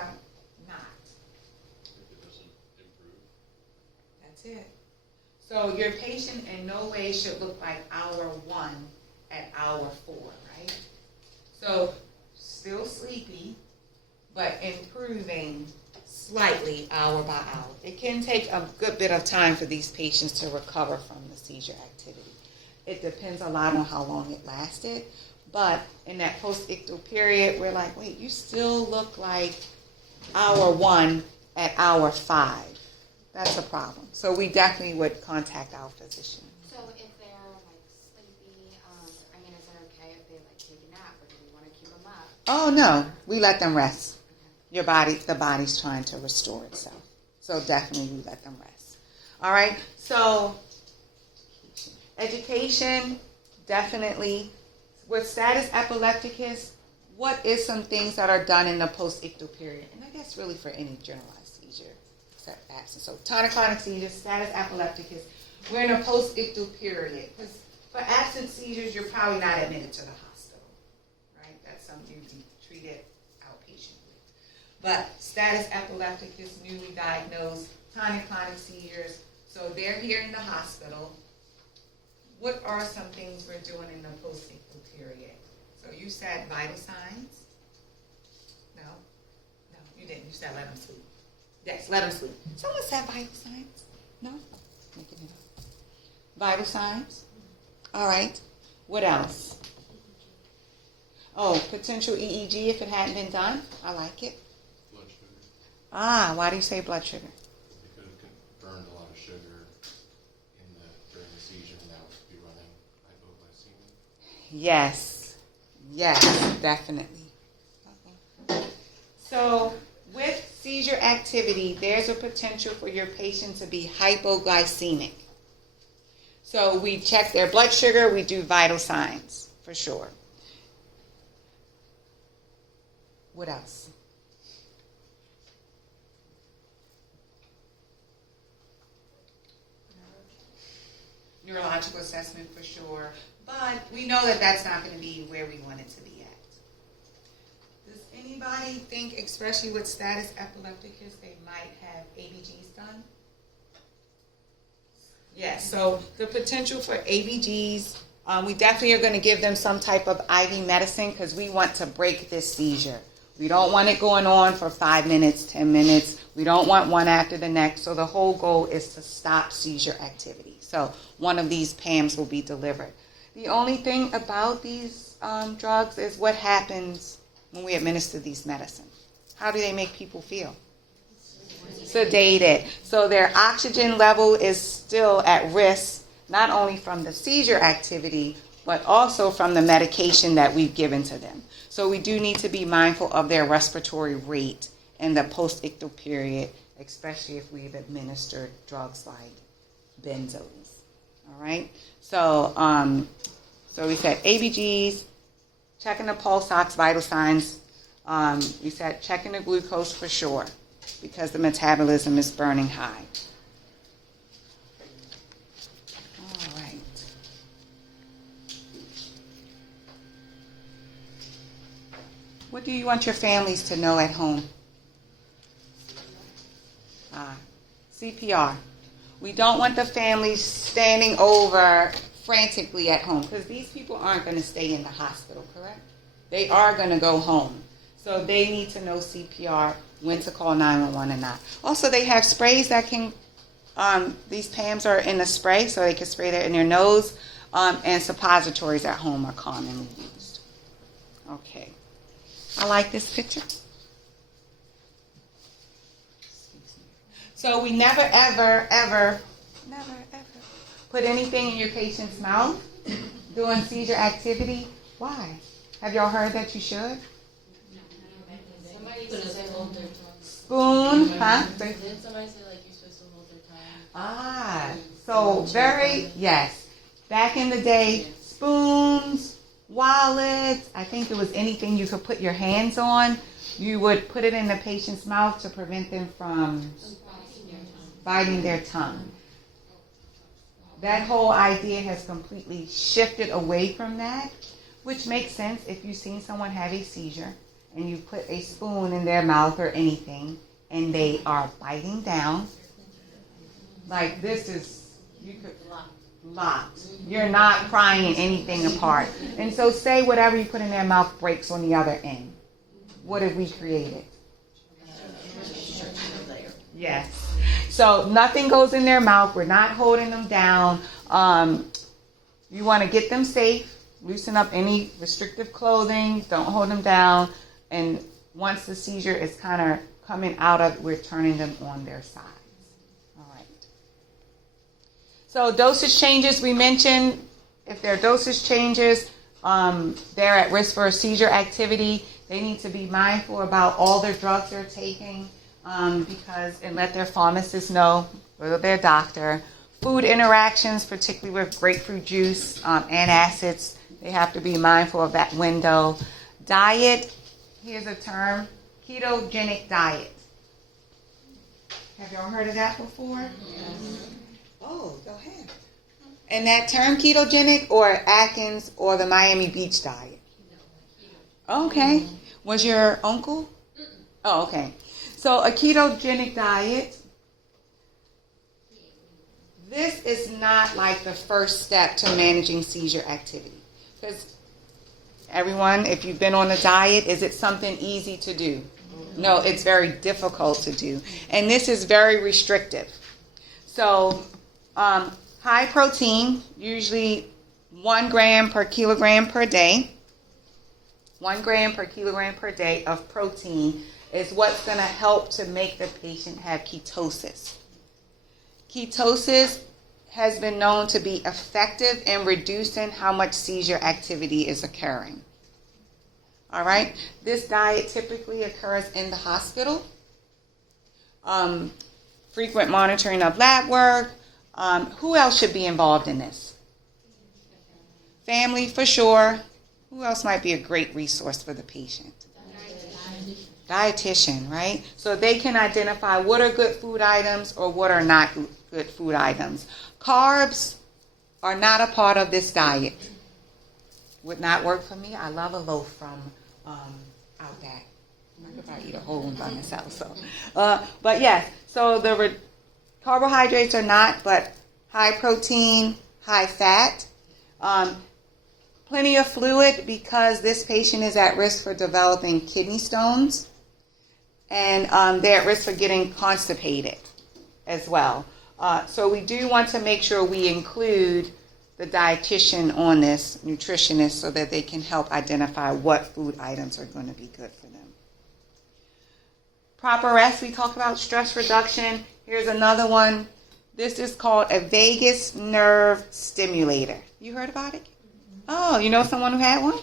not? If it doesn't improve, That's it. So your patient in no way should look like hour 1 at hour 4, right? So still sleepy, but improving slightly hour by hour. It can take a good bit of time for these patients to recover from the seizure activity. It depends a lot on how long it lasted, but in that post-ictal period, we're like, wait, you still look like hour 1 at hour 5. That's a problem. So we definitely would contact our physician. So if they're like sleepy, I mean, is it okay if they like take a nap, or do we want to keep them up? Oh no, we let them rest. The body's trying to restore itself. So definitely we let them rest. All right, so education, definitely. With status epilepticus, what is some things that are done in the post-ictal period? And I guess really for any generalized seizure, except absence. So tonic-clonic seizure, status epilepticus, we're in a post-ictal period. Because for absent seizures, you're probably not admitted to the hospital, right? That's something to be treated outpatient with. But status epilepticus, newly diagnosed, tonic-clonic seizures, so they're here in the hospital. What are some things we're doing in the post-ictal period? So you said vital signs? No, you didn't. You said let them sleep. Yes, let them sleep. Someone said vital signs? No? Making it up. Vital signs? All right. What else? Oh, potential EEG if it hadn't been done. I like it. blood sugar, Why do you say blood sugar? they could have burned a lot of sugar during the seizure, and that would be running hypoglycemia. Yes, definitely. So with seizure activity, there's a potential for your patient to be hypoglycemic. So we check their blood sugar, we do vital signs, for sure. What else? Neurological assessment, for sure. But we know that that's not going to be where we want it to be at. Does anybody think, especially with status epilepticus, they might have ABGs done? Yes, so the potential for ABGs, we definitely are going to give them some type of IV medicine because we want to break this seizure. We don't want it going on for 5 minutes, 10 minutes. We don't want one after the next. So the whole goal is to stop seizure activity. So one of these PAMs will be delivered. The only thing about these drugs is what happens when we administer these medicines. How do they make people feel? Sedated. So their oxygen level is still at risk, not only from the seizure activity, but also from the medication that we've given to them. So we do need to be mindful of their respiratory rate in the post-ictal period, especially if we've administered drugs like benzos. All right? So we said ABGs, checking the pulse ox, vital signs. We said checking the glucose for sure because the metabolism is burning high. All right. What do you want your families to know at home? CPR. We don't want the families standing over frantically at home because these people aren't going to stay in the hospital, correct? They are going to go home. So they need to know CPR, when to call 911 and not. Also, they have sprays that can, these PAMs are in a spray, so they can spray that in their nose, and suppositories at home are commonly used. Okay. I like this picture. So we never, ever put anything in your patient's mouth during seizure activity. Why? Have y'all heard that you should? Somebody said hold their tongue. Spoon, huh? Didn't somebody say like you're supposed to hold their tongue? Yes. Back in the day, spoons, wallets, I think it was anything you could put your hands on. you would put it in the patient's mouth to prevent them from biting their tongue. That whole idea has completely shifted away from that, which makes sense if you've seen someone have a seizure and you put a spoon in their mouth or anything and they are biting down. Like this is, you could locked. You're not prying anything apart. And so say whatever you put in their mouth breaks on the other end. What have we created? Yes. So nothing goes in their mouth. We're not holding them down. You want to get them safe. Loosen up any restrictive clothing. Don't hold them down. And once the seizure is kind of coming out of, we're turning them on their sides. All right. So dosage changes, we mentioned, if their dosage changes, they're at risk for a seizure activity. They need to be mindful about all their drugs they're taking because, and let their pharmacist know, or their doctor. Food interactions, particularly with grapefruit juice, antacids, they have to be mindful of that window. Diet, here's a term, ketogenic diet. Have y'all heard of that before? Yes. Oh, go ahead. And that term ketogenic or Atkins or the Miami Beach diet? Okay. Was your uncle? Oh, okay. So a ketogenic diet, this is not like the first step to managing seizure activity. Because everyone, if you've been on a diet, is it something easy to do? No, it's very difficult to do. And this is very restrictive. So high protein, usually 1 gram per kilogram per day. 1 gram per kilogram per day of protein is what's going to help to make the patient have ketosis. Ketosis has been known to be effective in reducing how much seizure activity is occurring. All right? This diet typically occurs in the hospital. Frequent monitoring of lab work. Who else should be involved in this? Family, for sure. Who else might be a great resource for the patient? Dietitian, right? So they can identify what are good food items or what are not good food items. Carbs are not a part of this diet. Would not work for me. I love a loaf from Outback. I could probably eat a whole one by myself. So, but yes, so the carbohydrates are not, but high protein, high fat. Plenty of fluid because this patient is at risk for developing kidney stones. And they're at risk for getting constipated as well. So we do want to make sure we include the dietitian on this, nutritionist, so that they can help identify what food items are going to be good for them. Proper rest, we talk about stress reduction. Here's another one. This is called a vagus nerve stimulator. You heard about it? Oh, you know someone who had one? I've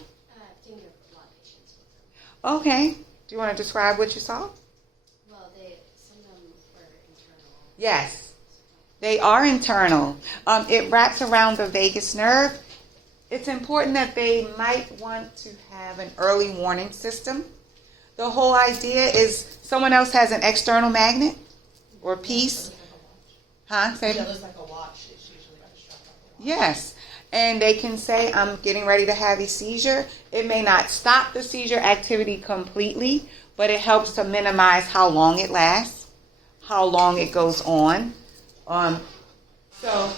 seen a lot of patients with them. Okay. Do you want to describe what you saw? Well, some of them were internal. Yes, they are internal. It wraps around the vagus nerve. It's important that they might want to have an early warning system. The whole idea is someone else has an external magnet or piece. Huh? Say Yeah, looks like a watch. It's usually like strapped like a watch. Yes. And they can say, I'm getting ready to have a seizure. It may not stop the seizure activity completely, but it helps to minimize how long it lasts, how long it goes on. So,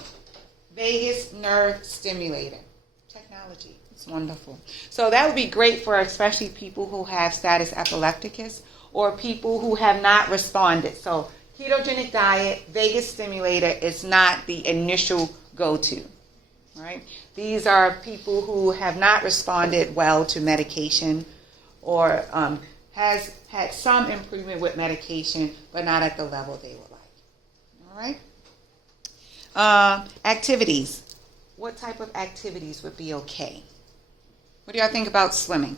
vagus nerve stimulator technology. It's wonderful. So that would be great for especially people who have status epilepticus or people who have not responded. So ketogenic diet, vagus stimulator is not the initial go-to. Right? These are people who have not responded well to medication or has had some improvement with medication, but not at the level they would like. All right? Activities. What type of activities would be okay? What do y'all think about swimming?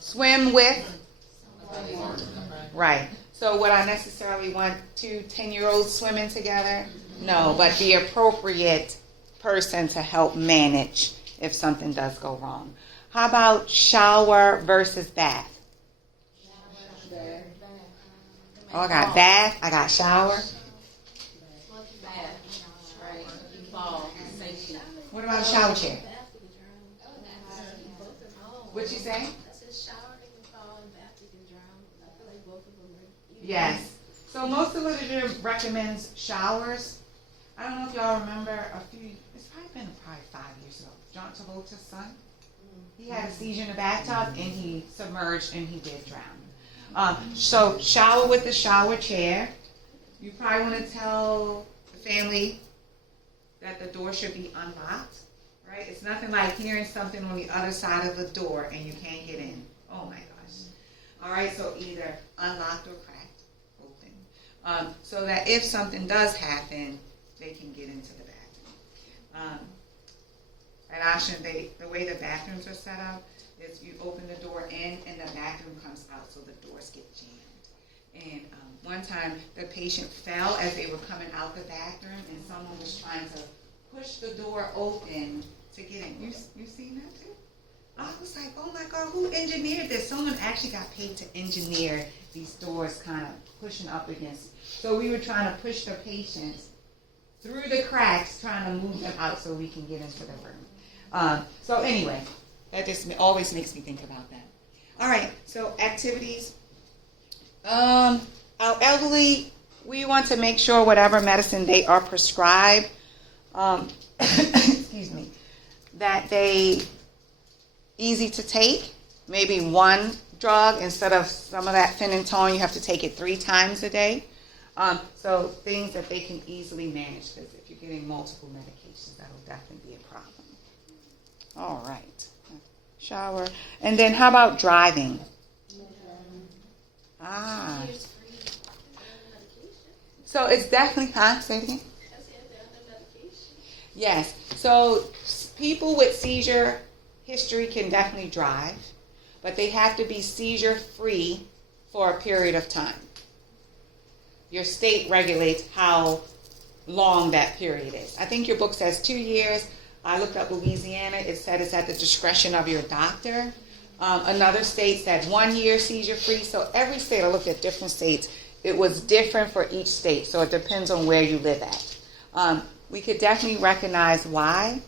Swim with? Right. So would I necessarily want 2 10-year-olds swimming together? No, but the appropriate person to help manage if something does go wrong. How about shower versus bath? Oh, I got bath, I got shower. Right. You fall. Safety. What about a shower chair? What'd you say? Yes. So most of the literature recommends showers. I don't know if y'all remember it's probably been 5 years ago, John Travolta's son. He had a seizure in the bathtub and he submerged and he did drown. So shower with the shower chair. You probably want to tell the family that the door should be unlocked, right? It's nothing like hearing something on the other side of the door and you can't get in. Oh my gosh. All right, so either unlocked or cracked, open, so that if something does happen, they can get into the bathroom. At Ashton, the way the bathrooms are set up is you open the door in and the bathroom comes out, so the doors get jammed. And one time, the patient fell as they were coming out the bathroom, and someone was trying to push the door open to get in. You seen that too? I was like, oh my God, who engineered this? Someone actually got paid to engineer these doors kind of pushing up against. So we were trying to push the patients through the cracks, trying to move them out so we can get into the room. So anyway, that just always makes me think about that. All right, so activities. Our elderly, we want to make sure whatever medicine they are prescribed, excuse me, that they easy to take. Maybe one drug instead of some of that phenytoin, you have to take it 3 times a day. So things that they can easily manage, because if you're getting multiple medications, that'll definitely be a problem. All right. Shower. And then how about driving? So it's definitely, say it again? Yes. So people with seizure history can definitely drive, but they have to be seizure free for a period of time. Your state regulates how long that period is. I think your book says 2 years. I looked up Louisiana. It said it's at the discretion of your doctor. Another state said 1 year seizure free. So every state, I looked at different states. It was different for each state. So it depends on where you live at. We could definitely recognize why,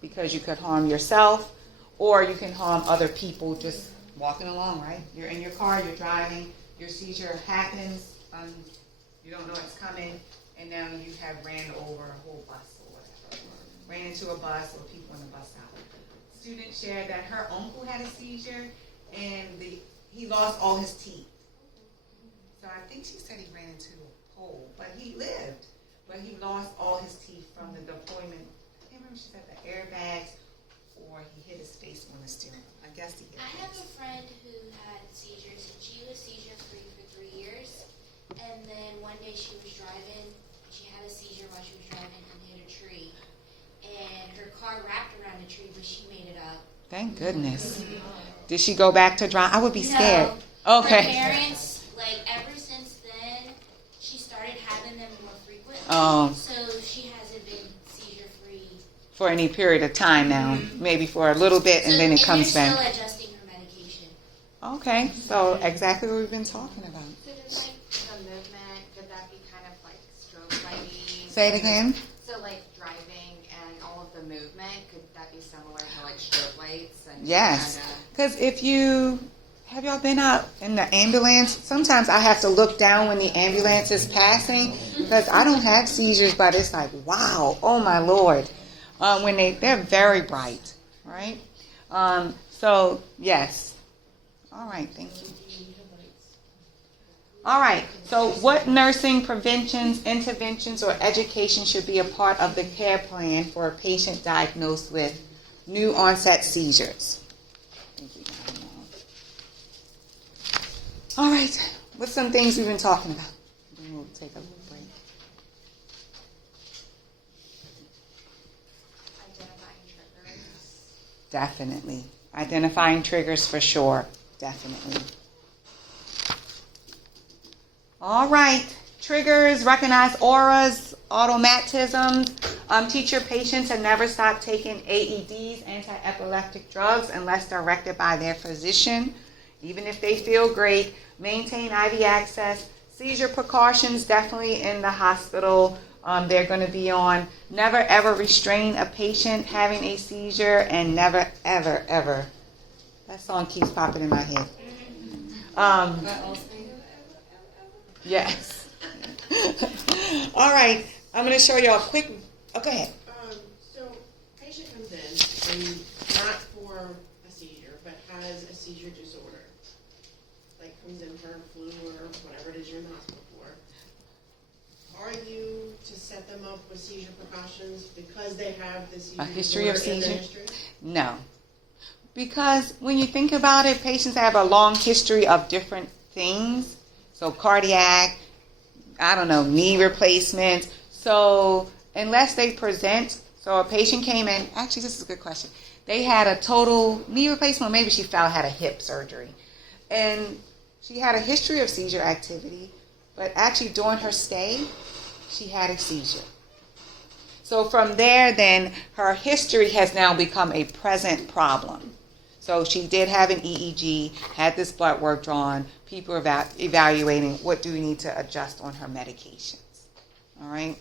because you could harm yourself or you can harm other people just walking along, right? You're in your car, you're driving, your seizure happens, you don't know it's coming, and now you have ran over a whole bus or whatever, or ran into a bus or people in the bus stop. Student shared that her uncle had a seizure and he lost all his teeth. So I think she said he ran into a pole, but he lived. But he lost all his teeth from the deployment. I can't remember if she said the airbags or he hit his face on the steering wheel. I guess he hit I have a friend who had seizures, and she was seizure-free for 3 years. And then one day she was driving, she had a seizure while she was driving and hit a tree. And her car wrapped around the tree, but she made it up. Thank goodness. Did she go back to drive? I would be scared. No, Okay. her parents, ever since then, she started having them more frequently. Oh. So she hasn't been seizure-free. For any period of time now. Maybe for a little bit and then it comes they're back. still adjusting her medication. Okay. So exactly what we've been talking about. So does the movement, could that be kind of like stroke lighting? Say it again. So driving and all of the movement, could that be similar to stroke lights? And Yes. Because have y'all been out in the ambulance? Sometimes I have to look down when the ambulance is passing because I don't have seizures, but it's like, wow, oh my Lord. When they're very bright, right? So, yes. All right, thank you. All right, so what nursing preventions, interventions, or education should be a part of the care plan for a patient diagnosed with new onset seizures? Thank you. All right, what's some things we've been talking about? Then we'll take a little break. Identifying triggers. Definitely. Identifying triggers for sure. Definitely. All right. Triggers, recognize auras, automatisms. Teach your patients to never stop taking AEDs, anti-epileptic drugs, unless directed by their physician, even if they feel great. Maintain IV access. Seizure precautions, definitely in the hospital. They're going to be on. Never, ever restrain a patient having a seizure, and never, ever, ever. That song keeps popping in my head. Yes. All right. I'm going to show you a quick. Oh, go ahead. So, patient comes in and not for a seizure, but has a seizure disorder. Like comes in for flu or whatever it is you're in the hospital for. Are you to set them up with seizure precautions because they have the seizure A history of disorder in their seizure? history? No. Because when you think about it, patients have a long history of different things. So cardiac, knee replacements. So unless they present, so a patient came in, actually this is a good question. They had a total knee replacement, maybe she had a hip surgery. And she had a history of seizure activity, but actually during her stay, she had a seizure. So from there, then, her history has now become a present problem. So she did have an EEG, had this blood work drawn. People are evaluating what do we need to adjust on her medications. All right?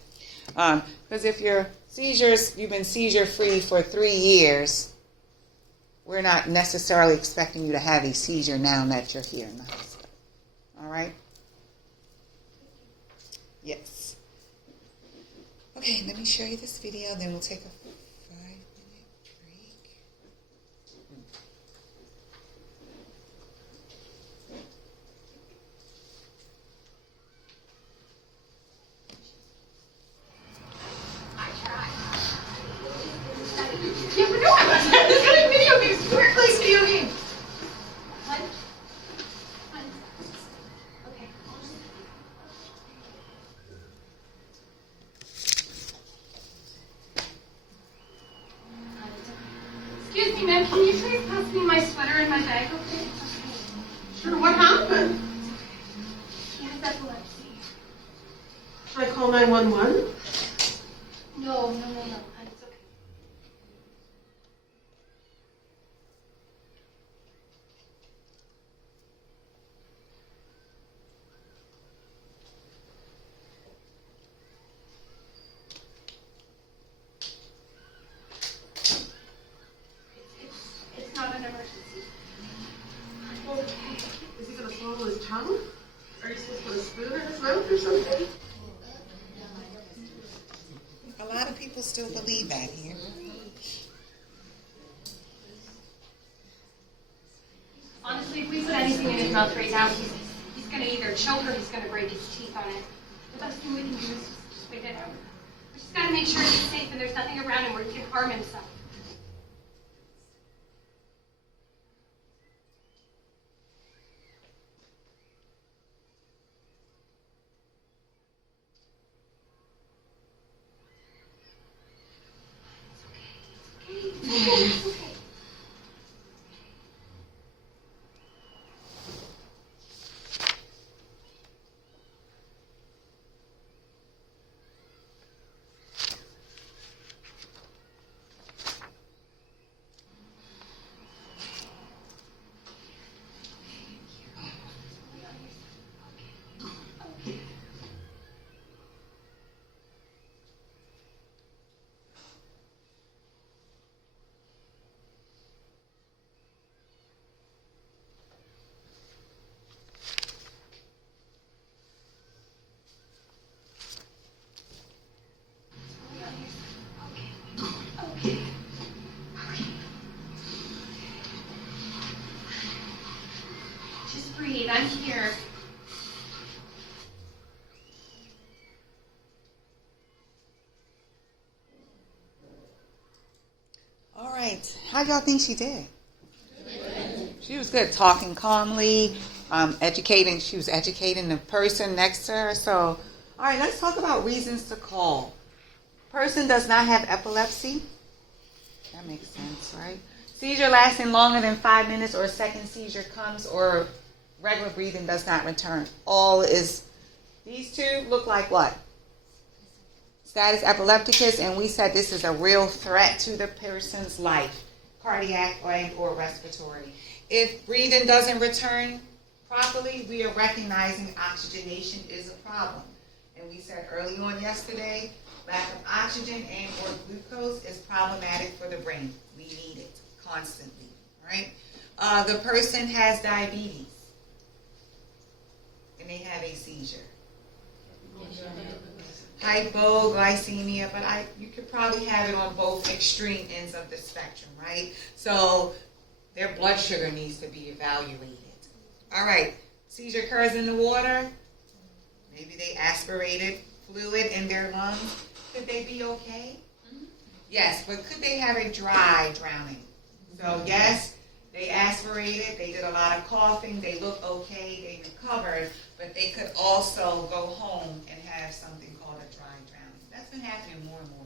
Because if you've been seizure-free for 3 years, we're not necessarily expecting you to have a seizure now that you're here in the hospital. All right? Yes. Okay, let me show you this video, then we'll take a 5-minute break. Yeah, but no, I'm playing video games. We're playing video games. What? Okay. Excuse me, ma'am. Can you please pass me my sweater and my bag, okay? Sure, what happened? He has epilepsy. Should I call 911? No. It's okay. It's not an emergency. Is he going to swallow his tongue? Are you supposed to put a spoon in his mouth or something? A lot of people still believe that here. Honestly, if we put anything in his mouth right now, he's going to either choke or he's going to break his teeth on it. The best thing we can do is just wait it out. We just got to make sure he's safe and there's nothing around him where he can harm himself. It's okay. Just breathe. I'm here. All right. How y'all think she did? She was good, talking calmly, educating. She was educating the person next to her. So, all right, let's talk about reasons to call. Person does not have epilepsy. That makes sense, right? Seizure lasting longer than 5 minutes, or a second seizure comes, or regular breathing does not return. These two look like what? status epilepticus, and we said this is a real threat to the person's life, cardiac or respiratory. If breathing doesn't return properly, we are recognizing oxygenation is a problem. And we said early on yesterday, lack of oxygen and or glucose is problematic for the brain. We need it constantly, right? The person has diabetes and they have a seizure. Hypoglycemia, but you could probably have it on both extreme ends of the spectrum, right? So their blood sugar needs to be evaluated. All right, seizure occurs in the water. Maybe they aspirated fluid in their lungs. Could they be okay? Yes, but could they have a dry drowning? So yes, they aspirated, they did a lot of coughing, they look okay, they recovered, but they could also go home and have something called a dry drowning. That's been happening more and more.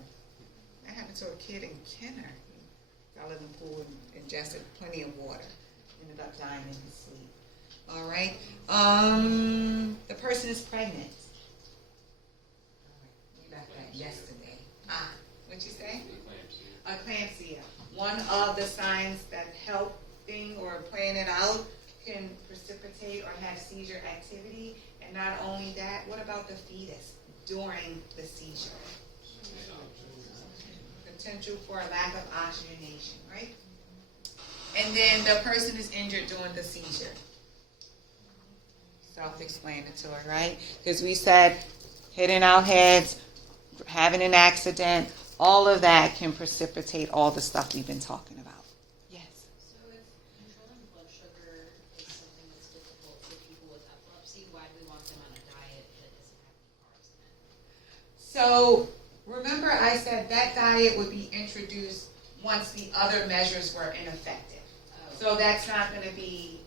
That happened to a kid in Kenner. He fell in the pool and ingested plenty of water. Ended up dying in his sleep. All right. The person is pregnant. We left that yesterday. What'd you say? Eclampsia. One of the signs that helping or playing it out can precipitate or have seizure activity. And not only that, what about the fetus during the seizure? Potential for a lack of oxygenation, right? And then the person is injured during the seizure. Self-explanatory, right? Because we said hitting our heads, having an accident, all of that can precipitate all the stuff we've been talking about. Yes? So if controlling blood sugar is something that's difficult for people with epilepsy, why do we want them on a diet that doesn't have any carbs in it? So remember I said that diet would be introduced once the other measures were ineffective. So that's not going to be,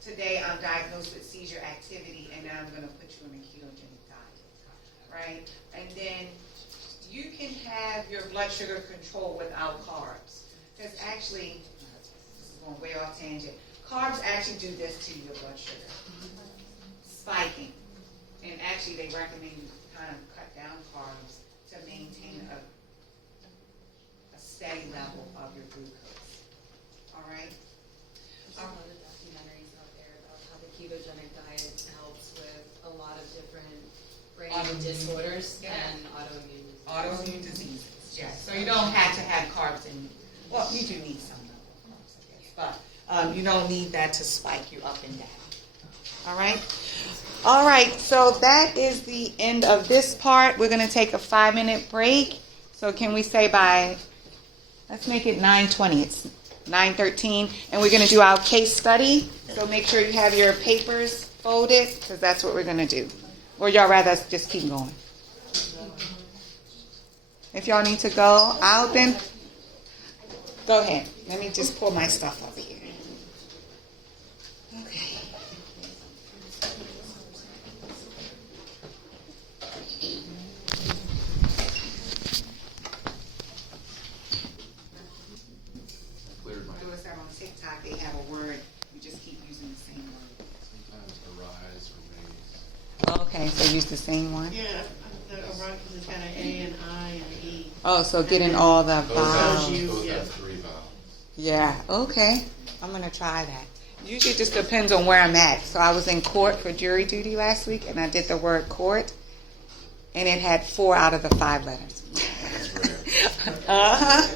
today I'm diagnosed with seizure activity and now I'm going to put you on a ketogenic diet, right? And then you can have your blood sugar controlled without carbs. Because actually, this is going way off tangent, carbs actually do this to your blood sugar. Spiking. And actually they recommend you kind of cut down carbs to maintain a steady level of your glucose. All right? There's a lot of documentaries out there about how the ketogenic diet helps with a lot of different brain disorders and autoimmune diseases. Yes. So you don't have to have carbs in. Well, you do need some level of carbs, I guess, but you don't need that to spike you up and down. All right. All right. So that is the end of this part. We're going to take a 5-minute break. So can we say let's make it 9:20. It's 9:13, and we're going to do our case study. So make sure you have your papers folded, because that's what we're going to do. Or y'all rather us just keep going? If y'all need to go out, then go ahead. Let me just pull my stuff up here. Okay. Cleared my, Notice that on TikTok they have a word. You just keep using the same word. sometimes arise or raise. Okay, so use the same one. Yeah, the arise has got an A and I and an E. Oh, so getting all the vowels. Both have 3 vowels. Yeah, okay. I'm going to try that. Usually it just depends on where I'm at. So I was in court for jury duty last week, and I did the word court, and it had 4 out of the 5 letters. That's rare. Uh-huh.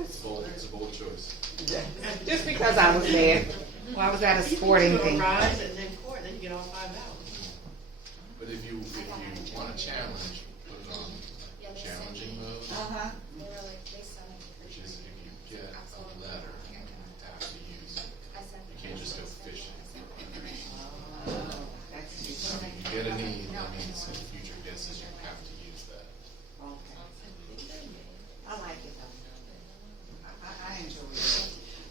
It's a bold choice. Just because I was there. Well, I was at a sporting So thing. arise and then court, then you get all 5 vowels. But if you want to challenge, put it on challenging mode, Uh-huh. They were like, they sound like which is if you get a letter, you have to use it. You can't just go fishing. That's If you get an E, that means in future guesses you have to use that. okay. I like it though. I enjoy it.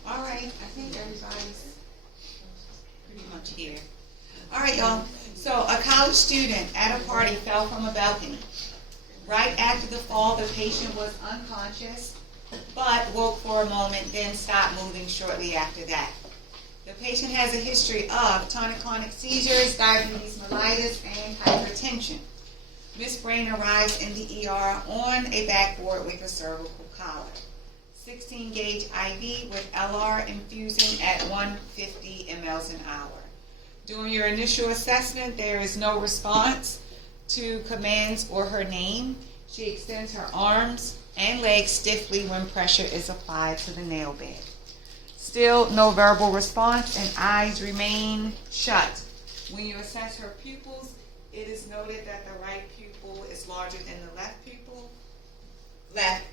All right, I think everybody's pretty much here. All right, y'all. So a college student at a party fell from a balcony. Right after the fall, the patient was unconscious, but woke for a moment, then stopped moving shortly after that. The patient has a history of tonic-clonic seizures, diabetes mellitus, and hypertension. Miss Brain arrives in the ER on a backboard with a cervical collar. 16 gauge IV with LR infusing at 150 mLs an hour. During your initial assessment, there is no response to commands or her name. She extends her arms and legs stiffly when pressure is applied to the nail bed. Still no verbal response and eyes remain shut. When you assess her pupils, it is noted that the right pupil is larger than the left pupil.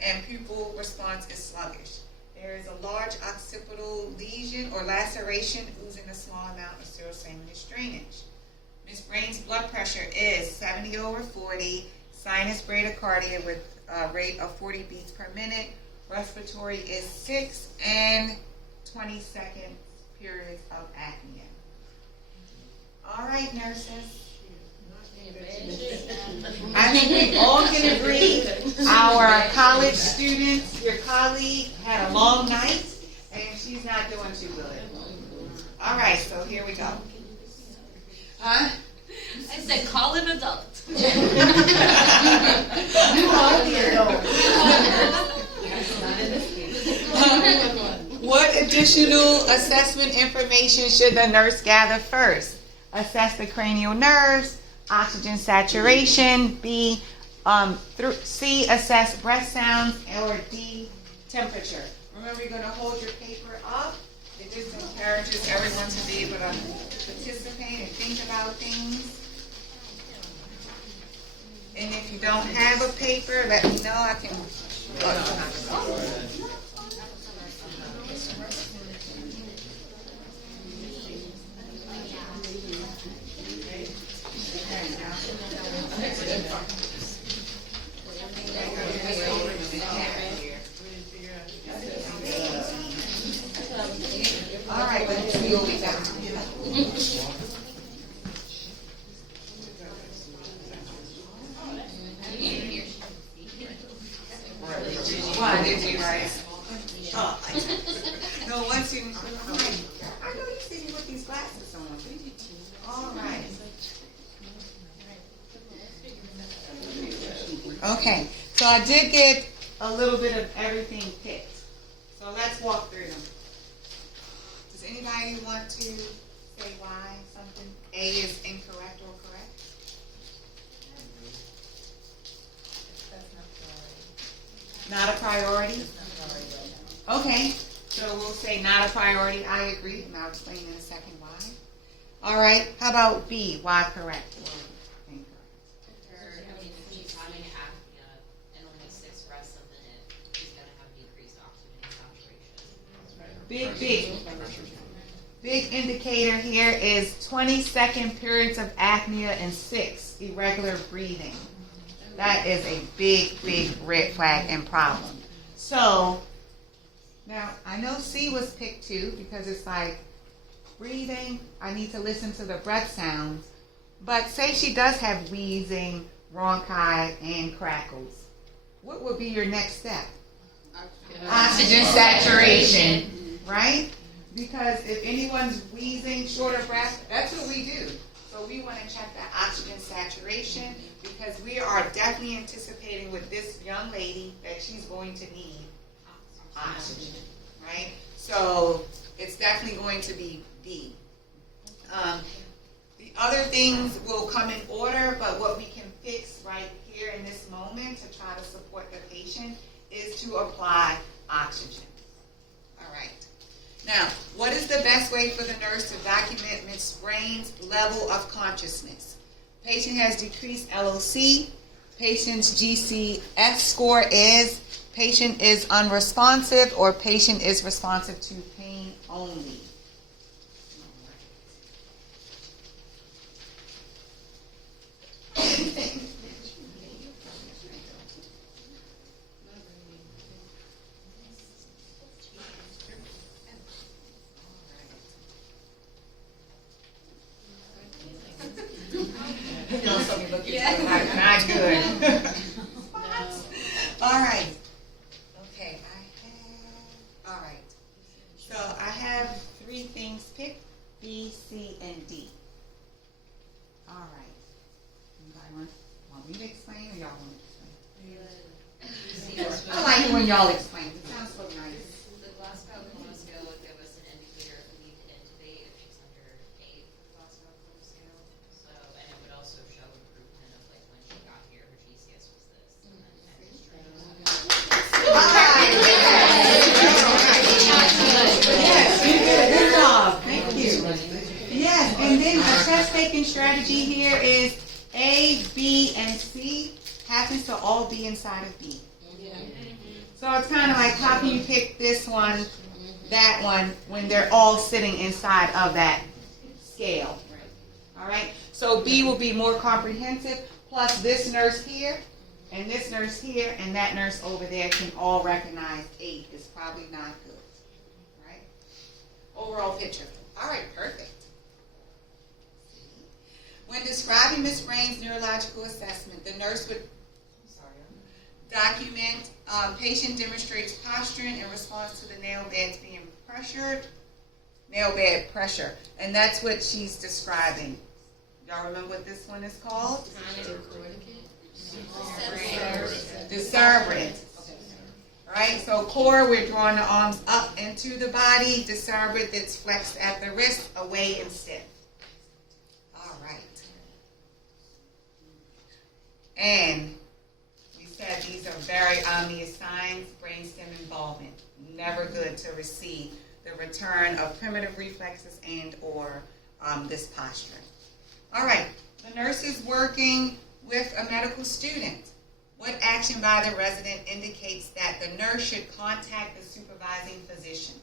And pupil response is sluggish. There is a large occipital lesion or laceration oozing a small amount of serous drainage. Miss Brain's blood pressure is 70/40, sinus bradycardia with a rate of 40 beats per minute. Respiratory is 6 and 20-second periods of apnea. All right, nurses. I think we all can agree our college students, your colleague, had a long night, and she's not doing too good. All right, so here we go. Huh? I said, call an adult. You are the adult. What additional assessment information should the nurse gather first? Assess the cranial nerves. Oxygen saturation. B, C, assess breath sounds, or D, temperature. Remember, you're going to hold your paper up. It just encourages everyone to be able to participate and think about things. And if you don't have a paper, let me know. I can. All right, let's see what we got. Why did you write? Oh, no, once you. I know you see me with these glasses on. All right. Okay, so I did get a little bit of everything picked. So let's walk through them. Does anybody want to say why something A is incorrect or correct? Not a priority? Okay, so we'll say not a priority. I agree, and I'll explain in a second why. All right, how about B? Why correct or incorrect? She's having apnea and only 6 breaths a minute. She's going to have decreased oxygen saturation. Big indicator here is 20-second periods of apnea and 6 irregular breathing. That is a big red flag and problem. So, now I know C was picked too because it's like breathing, I need to listen to the breath sounds. But say she does have wheezing, bronchi, and crackles. What would be your next step? Oxygen saturation, right? Because if anyone's wheezing, short of breath, that's what we do. So we want to check that oxygen saturation because we are definitely anticipating with this young lady that she's going to need oxygen, right? So it's definitely going to be B. The other things will come in order, but what we can fix right here in this moment to try to support the patient is to apply oxygen. All right. Now, what is the best way for the nurse to document Miss Brain's level of consciousness? Patient has decreased LOC. Patient's GCS score is patient is unresponsive or patient is responsive to pain only. Not good. All right. Okay, all right. So I have 3 things picked, B, C, and D. All right. Anybody want me to when y'all explain. It sounds so nice. The Glasgow Coma scale would give us an indicator if we need to intubate if she's under 8 Glasgow Coma scale. So, and it would also show improvement of like when she got here, her GCS was this, and then Yes, you did a good job. Thank you. Yes, and then a test taking strategy here is A, B, and C happens to all be inside of B. So it's kind of like, how can you pick this one, that one, when they're all sitting inside of that scale? All right? So B will be more comprehensive, plus this nurse here, and this nurse here, and that nurse over there can all recognize 8 is probably not good. All right? Overall picture. All right, perfect. When describing Ms. Rain's neurological assessment, the nurse would document patient demonstrates posturing in response to the nail beds being pressured, nail bed pressure. And that's what she's describing. Y'all remember what this one is called? Decerbrate. Right? So core, we're drawing the arms up into the body. Decerbrate, that's flexed at the wrist, away and stiff. All right. And we said these are very obvious signs, brainstem involvement. Never good to receive the return of primitive reflexes and or this posturing. All right, the nurse is working with a medical student. What action by the resident indicates that the nurse should contact the supervising physician?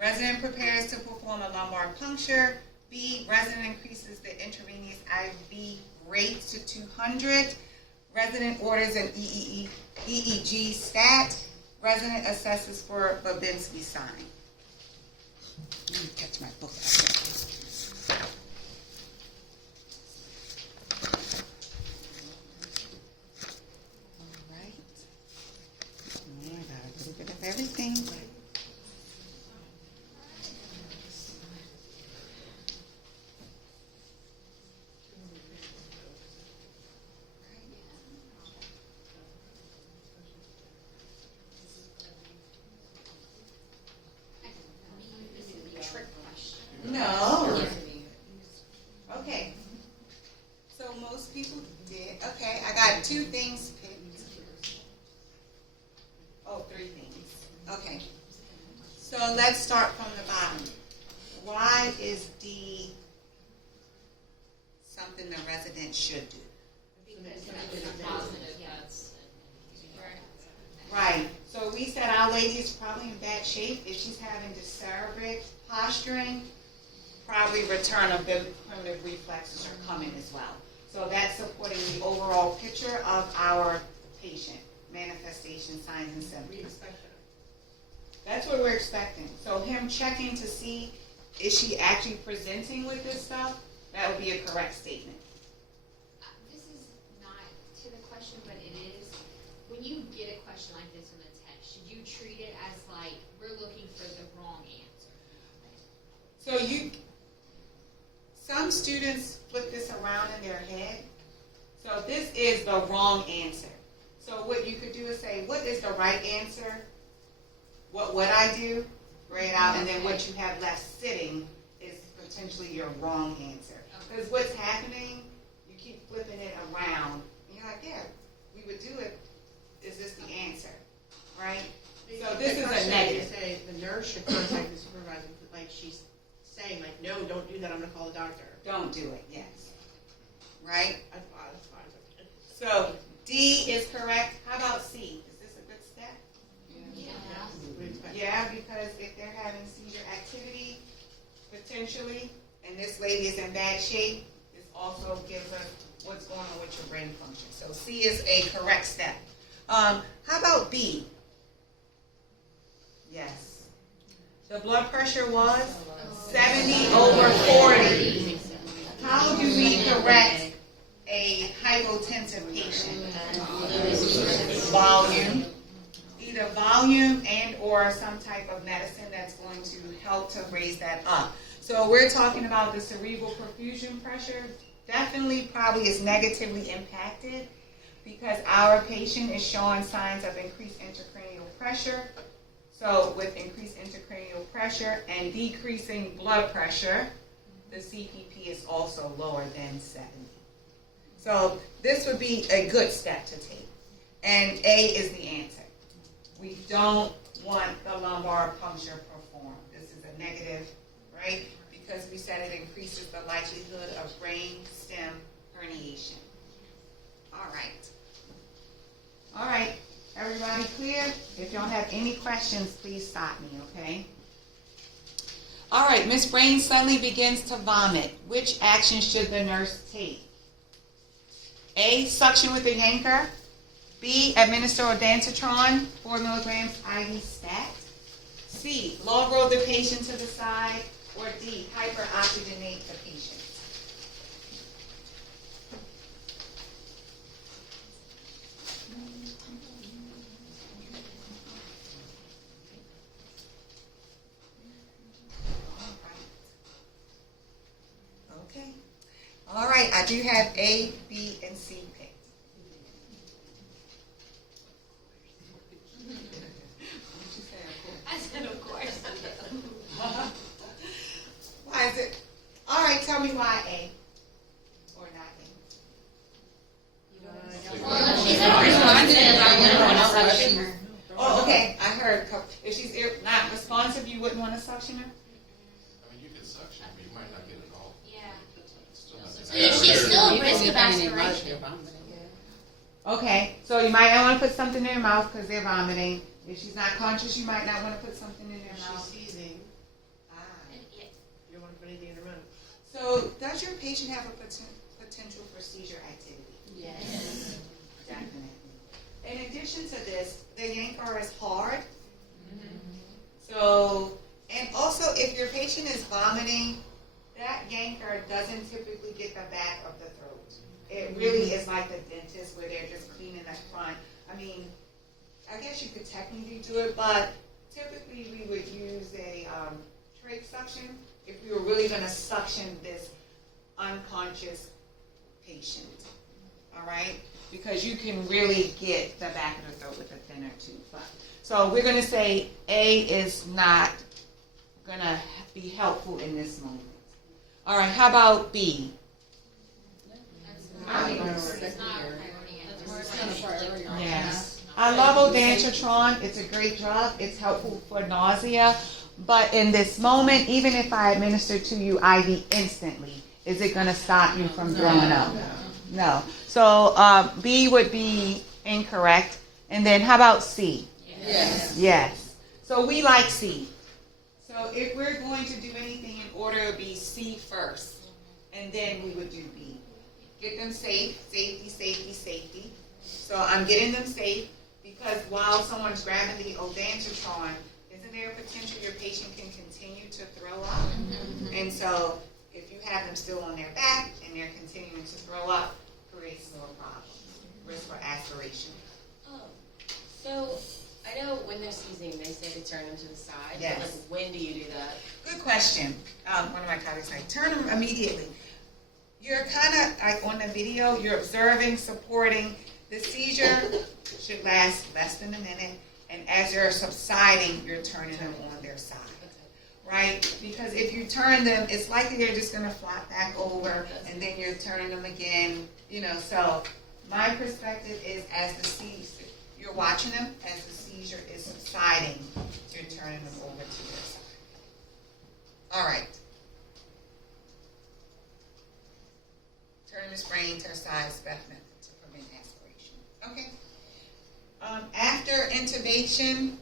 Resident prepares to perform a lumbar puncture. B, resident increases the intravenous IV rate to 200. Resident orders an EEG stat. Resident assesses for Babinski sign. Let me catch my book out. All right. I got a little bit of everything. No. Okay. So most people did. Okay, I got 2 things picked. Oh, 3 things. Okay. So let's start from the bottom. Why is D something the resident should do? Right. So we said our lady is probably in bad shape. If she's having decerbrate posturing, probably return of the primitive reflexes are coming as well. So that's supporting the overall picture of our patient, manifestation, signs, and symptoms. That's what we're expecting. So him checking to see, is she actually presenting with this stuff? That would be a correct statement. This is not to the question, but it is. When you get a question like this in the text, should you treat it as like, we're looking for the wrong answer? So some students flip this around in their head. So this is the wrong answer. So what you could do is say, what is the right answer? What would I do? Write it out, and then what you have left sitting is potentially your wrong answer. Because what's happening, you keep flipping it around, and you're like, yeah, we would do it. Is this the answer? Right? So this is a negative. Say the nurse should contact the supervisor, like she's saying, like, no, don't do that, I'm going to call the doctor. Don't do it, yes. Right? That's fine. So D is correct. How about C? Is this a good step? Yeah, because if they're having seizure activity, potentially, and this lady is in bad shape, this also gives us what's going on with your brain function. So C is a correct step. How about B? Yes. The blood pressure was 70/40. How do we correct a hypotensive patient? Volume. Either volume and or some type of medicine that's going to help to raise that up. So we're talking about the cerebral perfusion pressure. Definitely probably is negatively impacted because our patient is showing signs of increased intracranial pressure. So with increased intracranial pressure and decreasing blood pressure, the CPP is also lower than 70. So this would be a good step to take. And A is the answer. We don't want the lumbar puncture performed. This is a negative, right? Because we said it increases the likelihood of brain stem herniation. All right. All right. Everybody clear? If you don't have any questions, please stop me, okay? All right. Miss Brain suddenly begins to vomit. Which action should the nurse take? A, suction with a yanker. B, administer ondansetron, 4 milligrams IV stat. C, log roll the patient to the side. Or D, hyperoxygenate the patient. Okay. All right, I do have A, B, and C picked. I said, of course. Why is it? All right, tell me why A or not A. Well, she's not responsive, I wouldn't want to suction her. Oh, okay. I heard. If she's not responsive, you wouldn't want to suction her? I mean, you can suction, but you might not get it all. Yeah. Still not So she's still at risk of aspiration. Okay, so you might not want to put something in her mouth because they're vomiting. If she's not conscious, you might not want to put something in her If mouth. she's seizing, Ah. Yeah. you don't want to put anything in her mouth. So, does your patient have a potential for seizure activity? Yes. Definitely. In addition to this, the yanker is hard. So, and also if your patient is vomiting, that yanker doesn't typically get the back of the throat. It really is like the dentist where they're just cleaning the front. I mean, I guess you could technically do it, but typically we would use a trach suction if we were really going to suction this unconscious patient. All right? Because you can really get the back of the throat with a thinner tooth. So we're going to say A is not going to be helpful in this moment. All right, how about B? It's not a priority. Yes. I love ondansetron. It's a great drug. It's helpful for nausea. But in this moment, even if I administer to you IV instantly, is it going to stop you from throwing up? No. So B would be incorrect. And then how about C? Yes. Yes. So we like C. So if we're going to do anything in order, it would be C first. And then we would do B. Get them safe, safety, safety, safety. So I'm getting them safe because while someone's grabbing the ondansetron, isn't there a potential your patient can continue to throw up? And so if you have them still on their back and they're continuing to throw up, creates more problems. Risk for aspiration. Oh, so I know when they're seizing, they say to turn them to the side. Yes. But like, when do you do that? Good question. One of my colleagues said, turn them immediately. You're kind of like on the video, you're observing, supporting. The seizure should last less than a minute. And as you're subsiding, you're turning them on their side. Right? Because if you turn them, it's likely they're just going to flop back over and then you're turning them again. You know, so my perspective is as the seizure, you're watching them, as the seizure is subsiding, you're turning them over to their side. All right. Turning this brain to her side is best method to prevent aspiration. Okay. After intubation,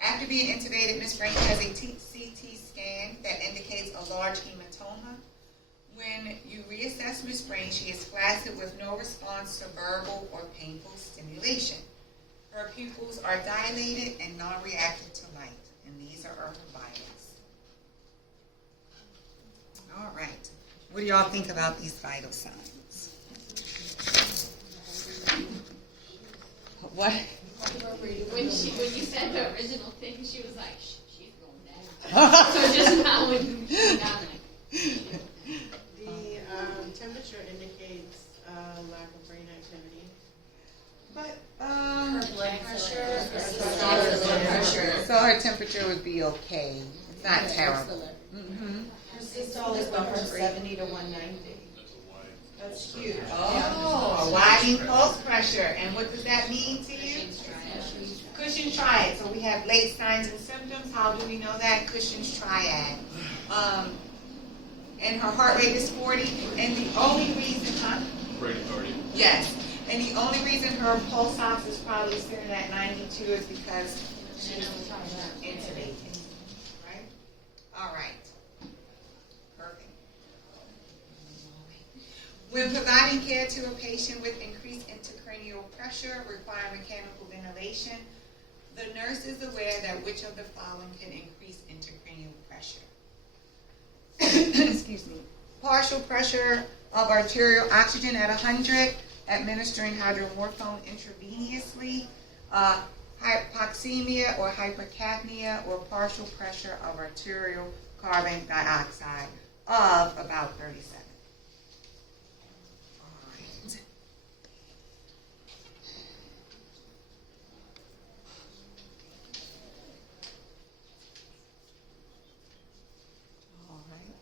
after being intubated, Miss Brain has a CT scan that indicates a large hematoma. When you reassess Miss Brain, she is flaccid with no response to verbal or painful stimulation. Her pupils are dilated and non-reactive to light, and these are her vitals. All right. What do y'all think about these vital signs? What? When you said the original thing, she was like, she's going down. So just now when she got it. The temperature indicates lack of brain activity. But, Blood pressure. so her temperature would be okay. It's not terrible. Mm-hmm. Her systole is going from 70 to 190. That's huge. Oh, widening pulse pressure. And what does that mean to you? Cushing's triad. So we have late signs and symptoms. How do we know that? Cushing's triad. And her heart rate is 40. And the only reason, Bradycardia. yes. And the only reason her pulse ox is probably sitting at 92 is because she's intubated. Right? All right. Perfect. When providing care to a patient with increased intracranial pressure requiring mechanical ventilation, the nurse is aware that which of the following can increase intracranial pressure. Excuse me. Partial pressure of arterial oxygen at 100, administering hydromorphone intravenously, hypoxemia or hypercapnia, or partial pressure of arterial carbon dioxide of about 37. All right. All right.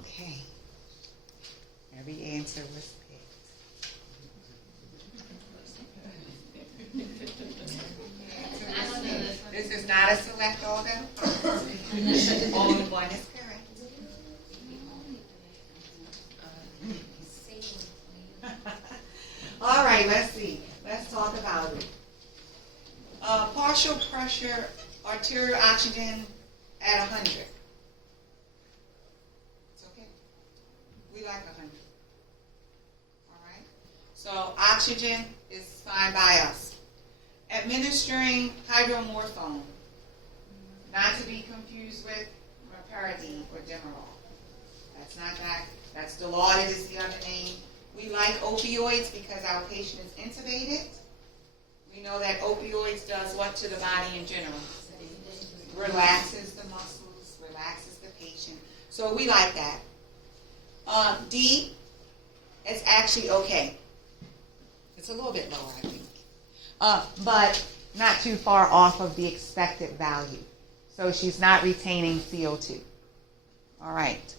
Okay. Every answer was picked. This is not a select all that only one is correct. All right, let's see. Let's talk about it. Partial pressure, arterial oxygen at 100. It's okay. We like 100. All right. So oxygen is fine by us. Administering hydromorphone, not to be confused with meperidine or Demerol. That's not that. That's Dilaudid is the other name. We like opioids because our patient is intubated. We know that opioids does what to the body in general? Relaxes the muscles, relaxes the patient. So we like that. D is actually okay. It's a little bit lower, I think. But not too far off of the expected value. So she's not retaining CO2. All right.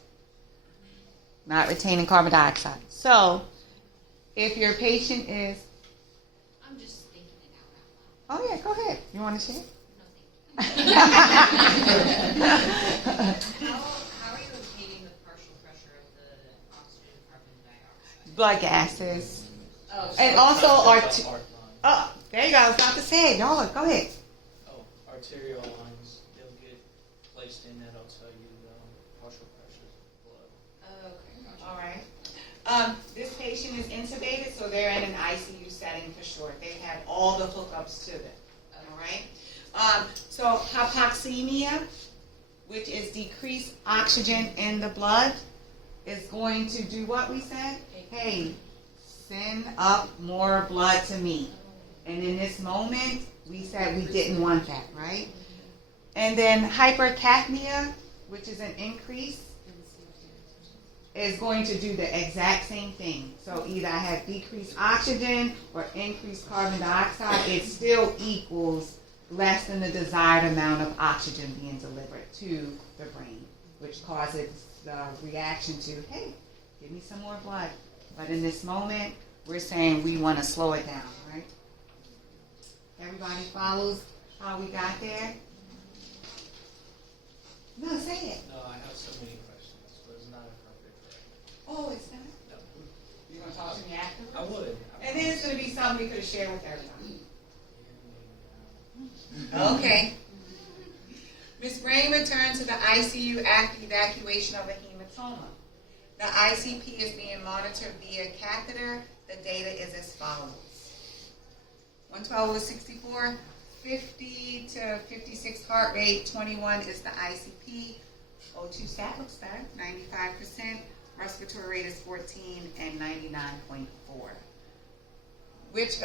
Not retaining carbon dioxide. So if your patient is... I'm just thinking it out loud. Oh, yeah, go ahead. You want to share? No, thank you. How are you obtaining the partial pressure of the oxygen carbon dioxide? Blood gases. Oh, so And also... Oh, there you go. I was about to say it. Y'all, go ahead. Oh, arterial lines, they'll get placed in, that'll tell you partial pressure of blood. Oh, okay, gotcha. All right. This patient is intubated, so they're in an ICU setting for sure. They've had all the hookups to them. All right. So hypoxemia, which is decreased oxygen in the blood, is going to do what we said? Hey, send up more blood to me. And in this moment, we said we didn't want that, right? And then hypercapnia, which is an increase, is going to do the exact same thing. So either I have decreased oxygen or increased carbon dioxide, it still equals less than the desired amount of oxygen being delivered to the brain, which causes the reaction to, hey, give me some more blood. But in this moment, we're saying we want to slow it down, right? Everybody follows how we got there? No, say it. No, I have so many questions, but it's not appropriate right Oh, it's not? now. You're going to talk to me afterwards? I would. And then it's going to be something we could share with everybody. Yeah, Okay. Miss Brain returned to the ICU after evacuation of a hematoma. The ICP is being monitored via catheter. The data is as follows. 112/64, 50 to 56 heart rate, 21 is the ICP. O2 stat looks better, 95%. Respiratory rate is 14 and 99.4. which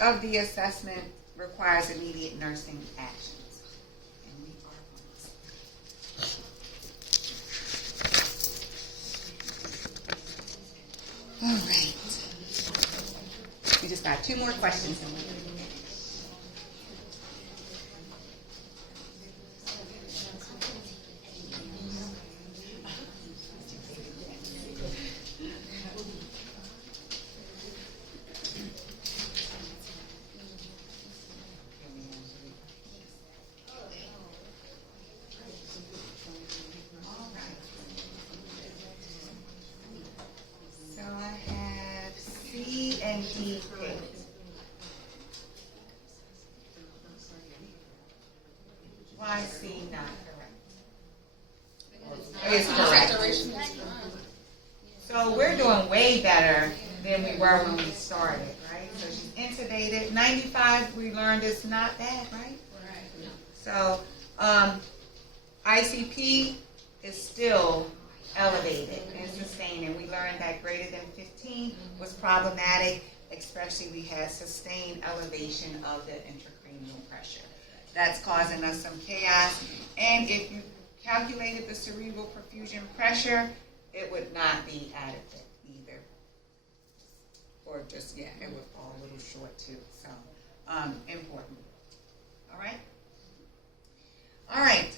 of the assessment requires immediate nursing actions? And we are on. All right. We just got 2 more questions. So I have C and D picked. Why is C not correct? It's correct. So we're doing way better than we were when we started, right? So she's intubated. 95, we learned is not bad, right? So ICP is still elevated and sustained, and we learned that greater than 15 was problematic, especially we had sustained elevation of the intracranial pressure. That's causing us some chaos, and if you calculated the cerebral perfusion pressure, it would not be adequate either. Or just, it would fall a little short too, so important. All right? All right.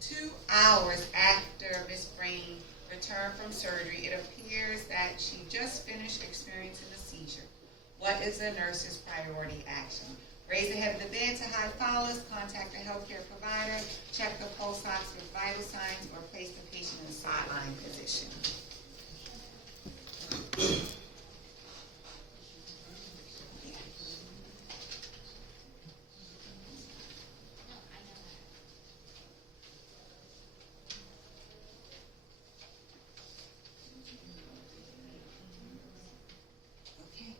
2 hours after Miss Brain returned from surgery, it appears that she just finished experiencing a seizure. What is the nurse's priority action? Raise the head of the bed to high follows, contact a healthcare provider, check the pulse ox with vital signs, or place the patient in a sideline position. Okay.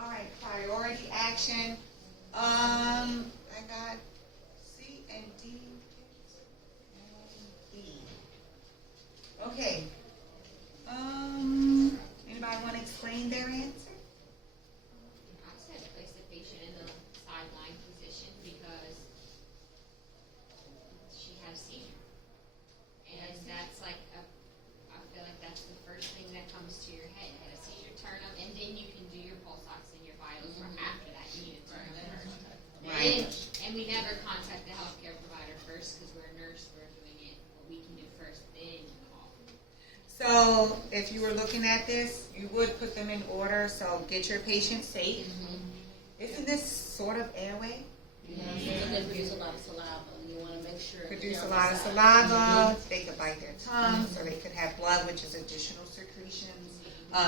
All right, priority action. I got C and D and E. Okay. Anybody want to explain their answer? I said place the patient in the sideline position because she has seizure. And that's like I feel like that's the first thing that comes to your head. Had a seizure, turn them, and then you can do your pulse ox and your vitals for after that. You need to turn them first. Right. And we never contact the healthcare provider first because we're a nurse, we're doing it. What we can do first, then call. So if you were looking at this, you would put them in order. So get your patient safe. Isn't this sort of airway? They produce a lot of saliva, and you want to make sure. Produce a lot of saliva. They could bite their tongue, so they could have blood, which is additional secretions.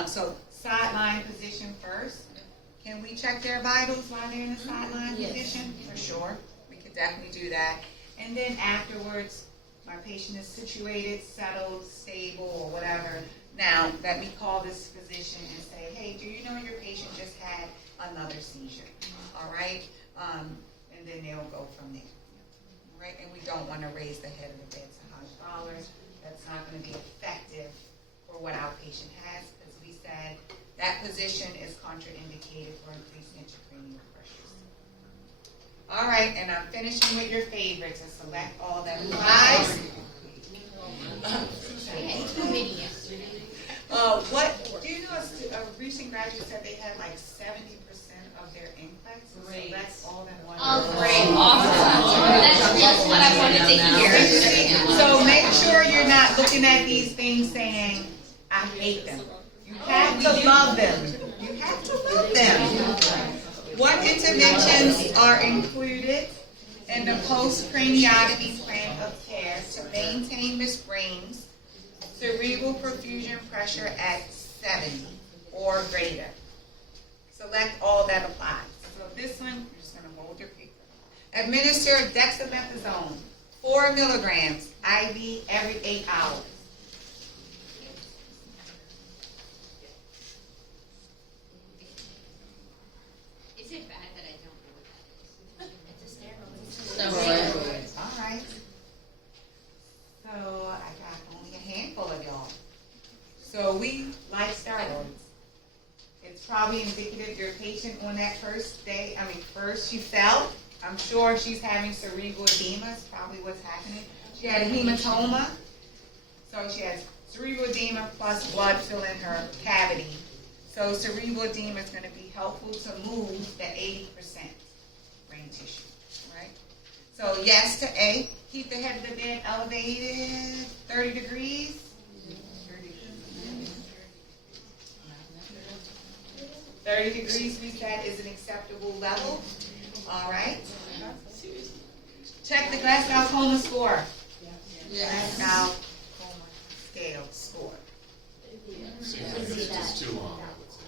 So sideline position first. Can we check their vitals while they're in the sideline position? For sure. We could definitely do that. And then afterwards, my patient is situated, settled, stable, or whatever. Now, let me call this physician and say, hey, do you know your patient just had another seizure? All right? And then they'll go from there. All right? And we don't want to raise the head of the bed to high dollars. That's not going to be effective for what our patient has, because we said that position is contraindicated for increased intracranial pressures. All right, and I'm finishing with your favorites, and select all that applies. We had too many yesterday. What do you know? A recent graduate said they had like 70% of their NCLEX. Great. Select all that one. Oh, great. Awesome. That's just what I wanted to hear. So make sure you're not looking at these things saying, I hate them. You have to love them. You have to love them. What interventions are included in the post-craniotomy plan of care to maintain Miss Brain's cerebral perfusion pressure at 70 or greater? Select all that applies. So this one, you're just going to hold your finger. Administer dexamethasone, 4 milligrams, IV every 8 hours. Is it bad that I don't know what that is? It's a steroid. All right. So I got only a handful of probably indicative your patient on that first you felt. I'm sure she's having cerebral edema, is probably what's happening. She had a hematoma, so she has cerebral edema plus blood filling her cavity. So cerebral edema is going to be helpful to move the 80% brain tissue, right? So yes to A, keep the head of the bed elevated 30 degrees. 30 degrees we said is an acceptable level. All right. Check the Glasgow Coma score. Glasgow Coma scale score. 6 hours is just too long, I would say.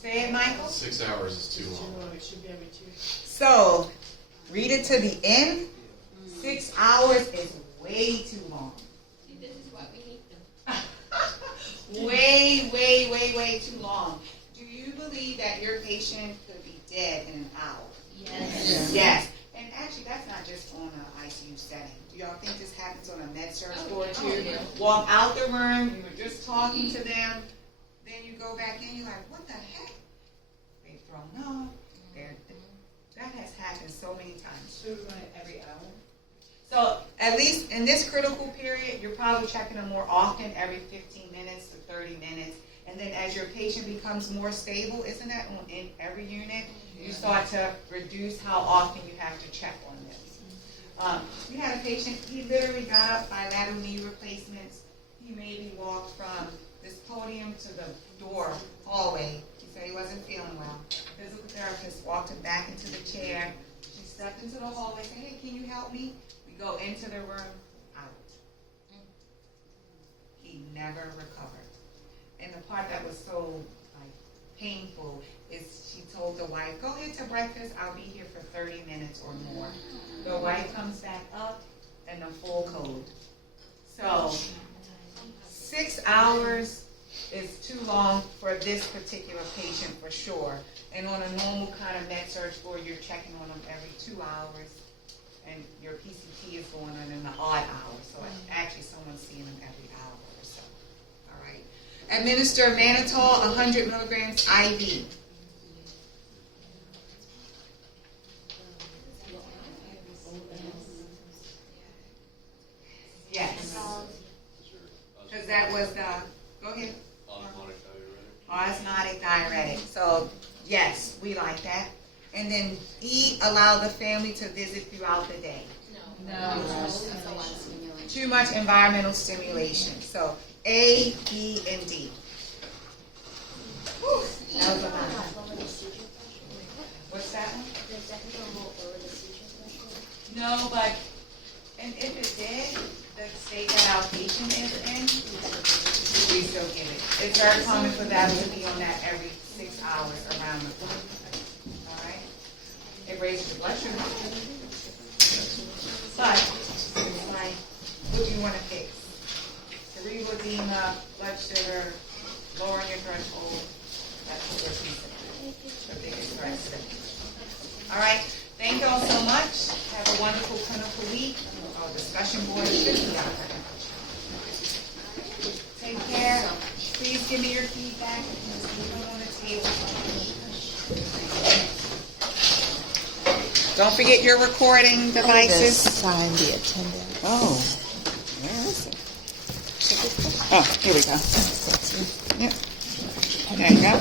Say it, Michael. 6 hours is too long. It should be every 2. So, read it to the end. 6 hours is way too long. See, this is why we hate them. Way too long. Do you believe that your patient could be dead in an hour? Yes. Yes. And actually, that's not just on an ICU setting. Do y'all think this happens on a med-surg floor too? yeah. Walk out the room, you were just talking to them, then you go back in, you're like, what the heck? They've thrown up. That has happened so many times. Should we run it every hour? So at least in this critical period, you're probably checking them more often, every 15 minutes to 30 minutes. And then as your patient becomes more stable, isn't that in every unit? You start to reduce how often you have to check on this. We had a patient, he literally got up bilateral knee replacements. He maybe walked from this podium to the door, hallway. He said he wasn't feeling well. Physical therapist walked him back into the chair. She stepped into the hallway, said, hey, can you help me? We go into the room, out. He never recovered. And the part that was so painful is she told the wife, go get to breakfast, I'll be here for 30 minutes or more. The wife comes back up and the full code. So 6 hours is too long for this particular patient for sure. And on a normal kind of med-surg floor, you're checking on them every 2 hours, and your PCT is going on in the odd hours. So actually someone's seeing them every hour or so. All right. Administer mannitol 100 milligrams IV. Yes. Because that was the, go ahead. Osmotic diuretic. So, yes, we like that. And then E, allow the family to visit throughout the day. No. Too much environmental stimulation. So, A, B, and D. Whew, that was a lot. What's that one? No, but, and if it did, the state that our patient is in, we still get it. It's very common for that to be on that every 6 hours around the clock. All right? It raises your blood sugar. But, it's like, what do you want to fix? Cerebral edema, blood sugar, lowering your threshold. That's what we're facing. The biggest threat today. All right? Thank you all so much. Have a wonderful clinical week. Our discussion board should be out there. Take care. Please give me your feedback. Leave them on the table. Don't forget your recording devices. Sign the attendance. Oh, where is it? Oh, here we go. Yep. There you go.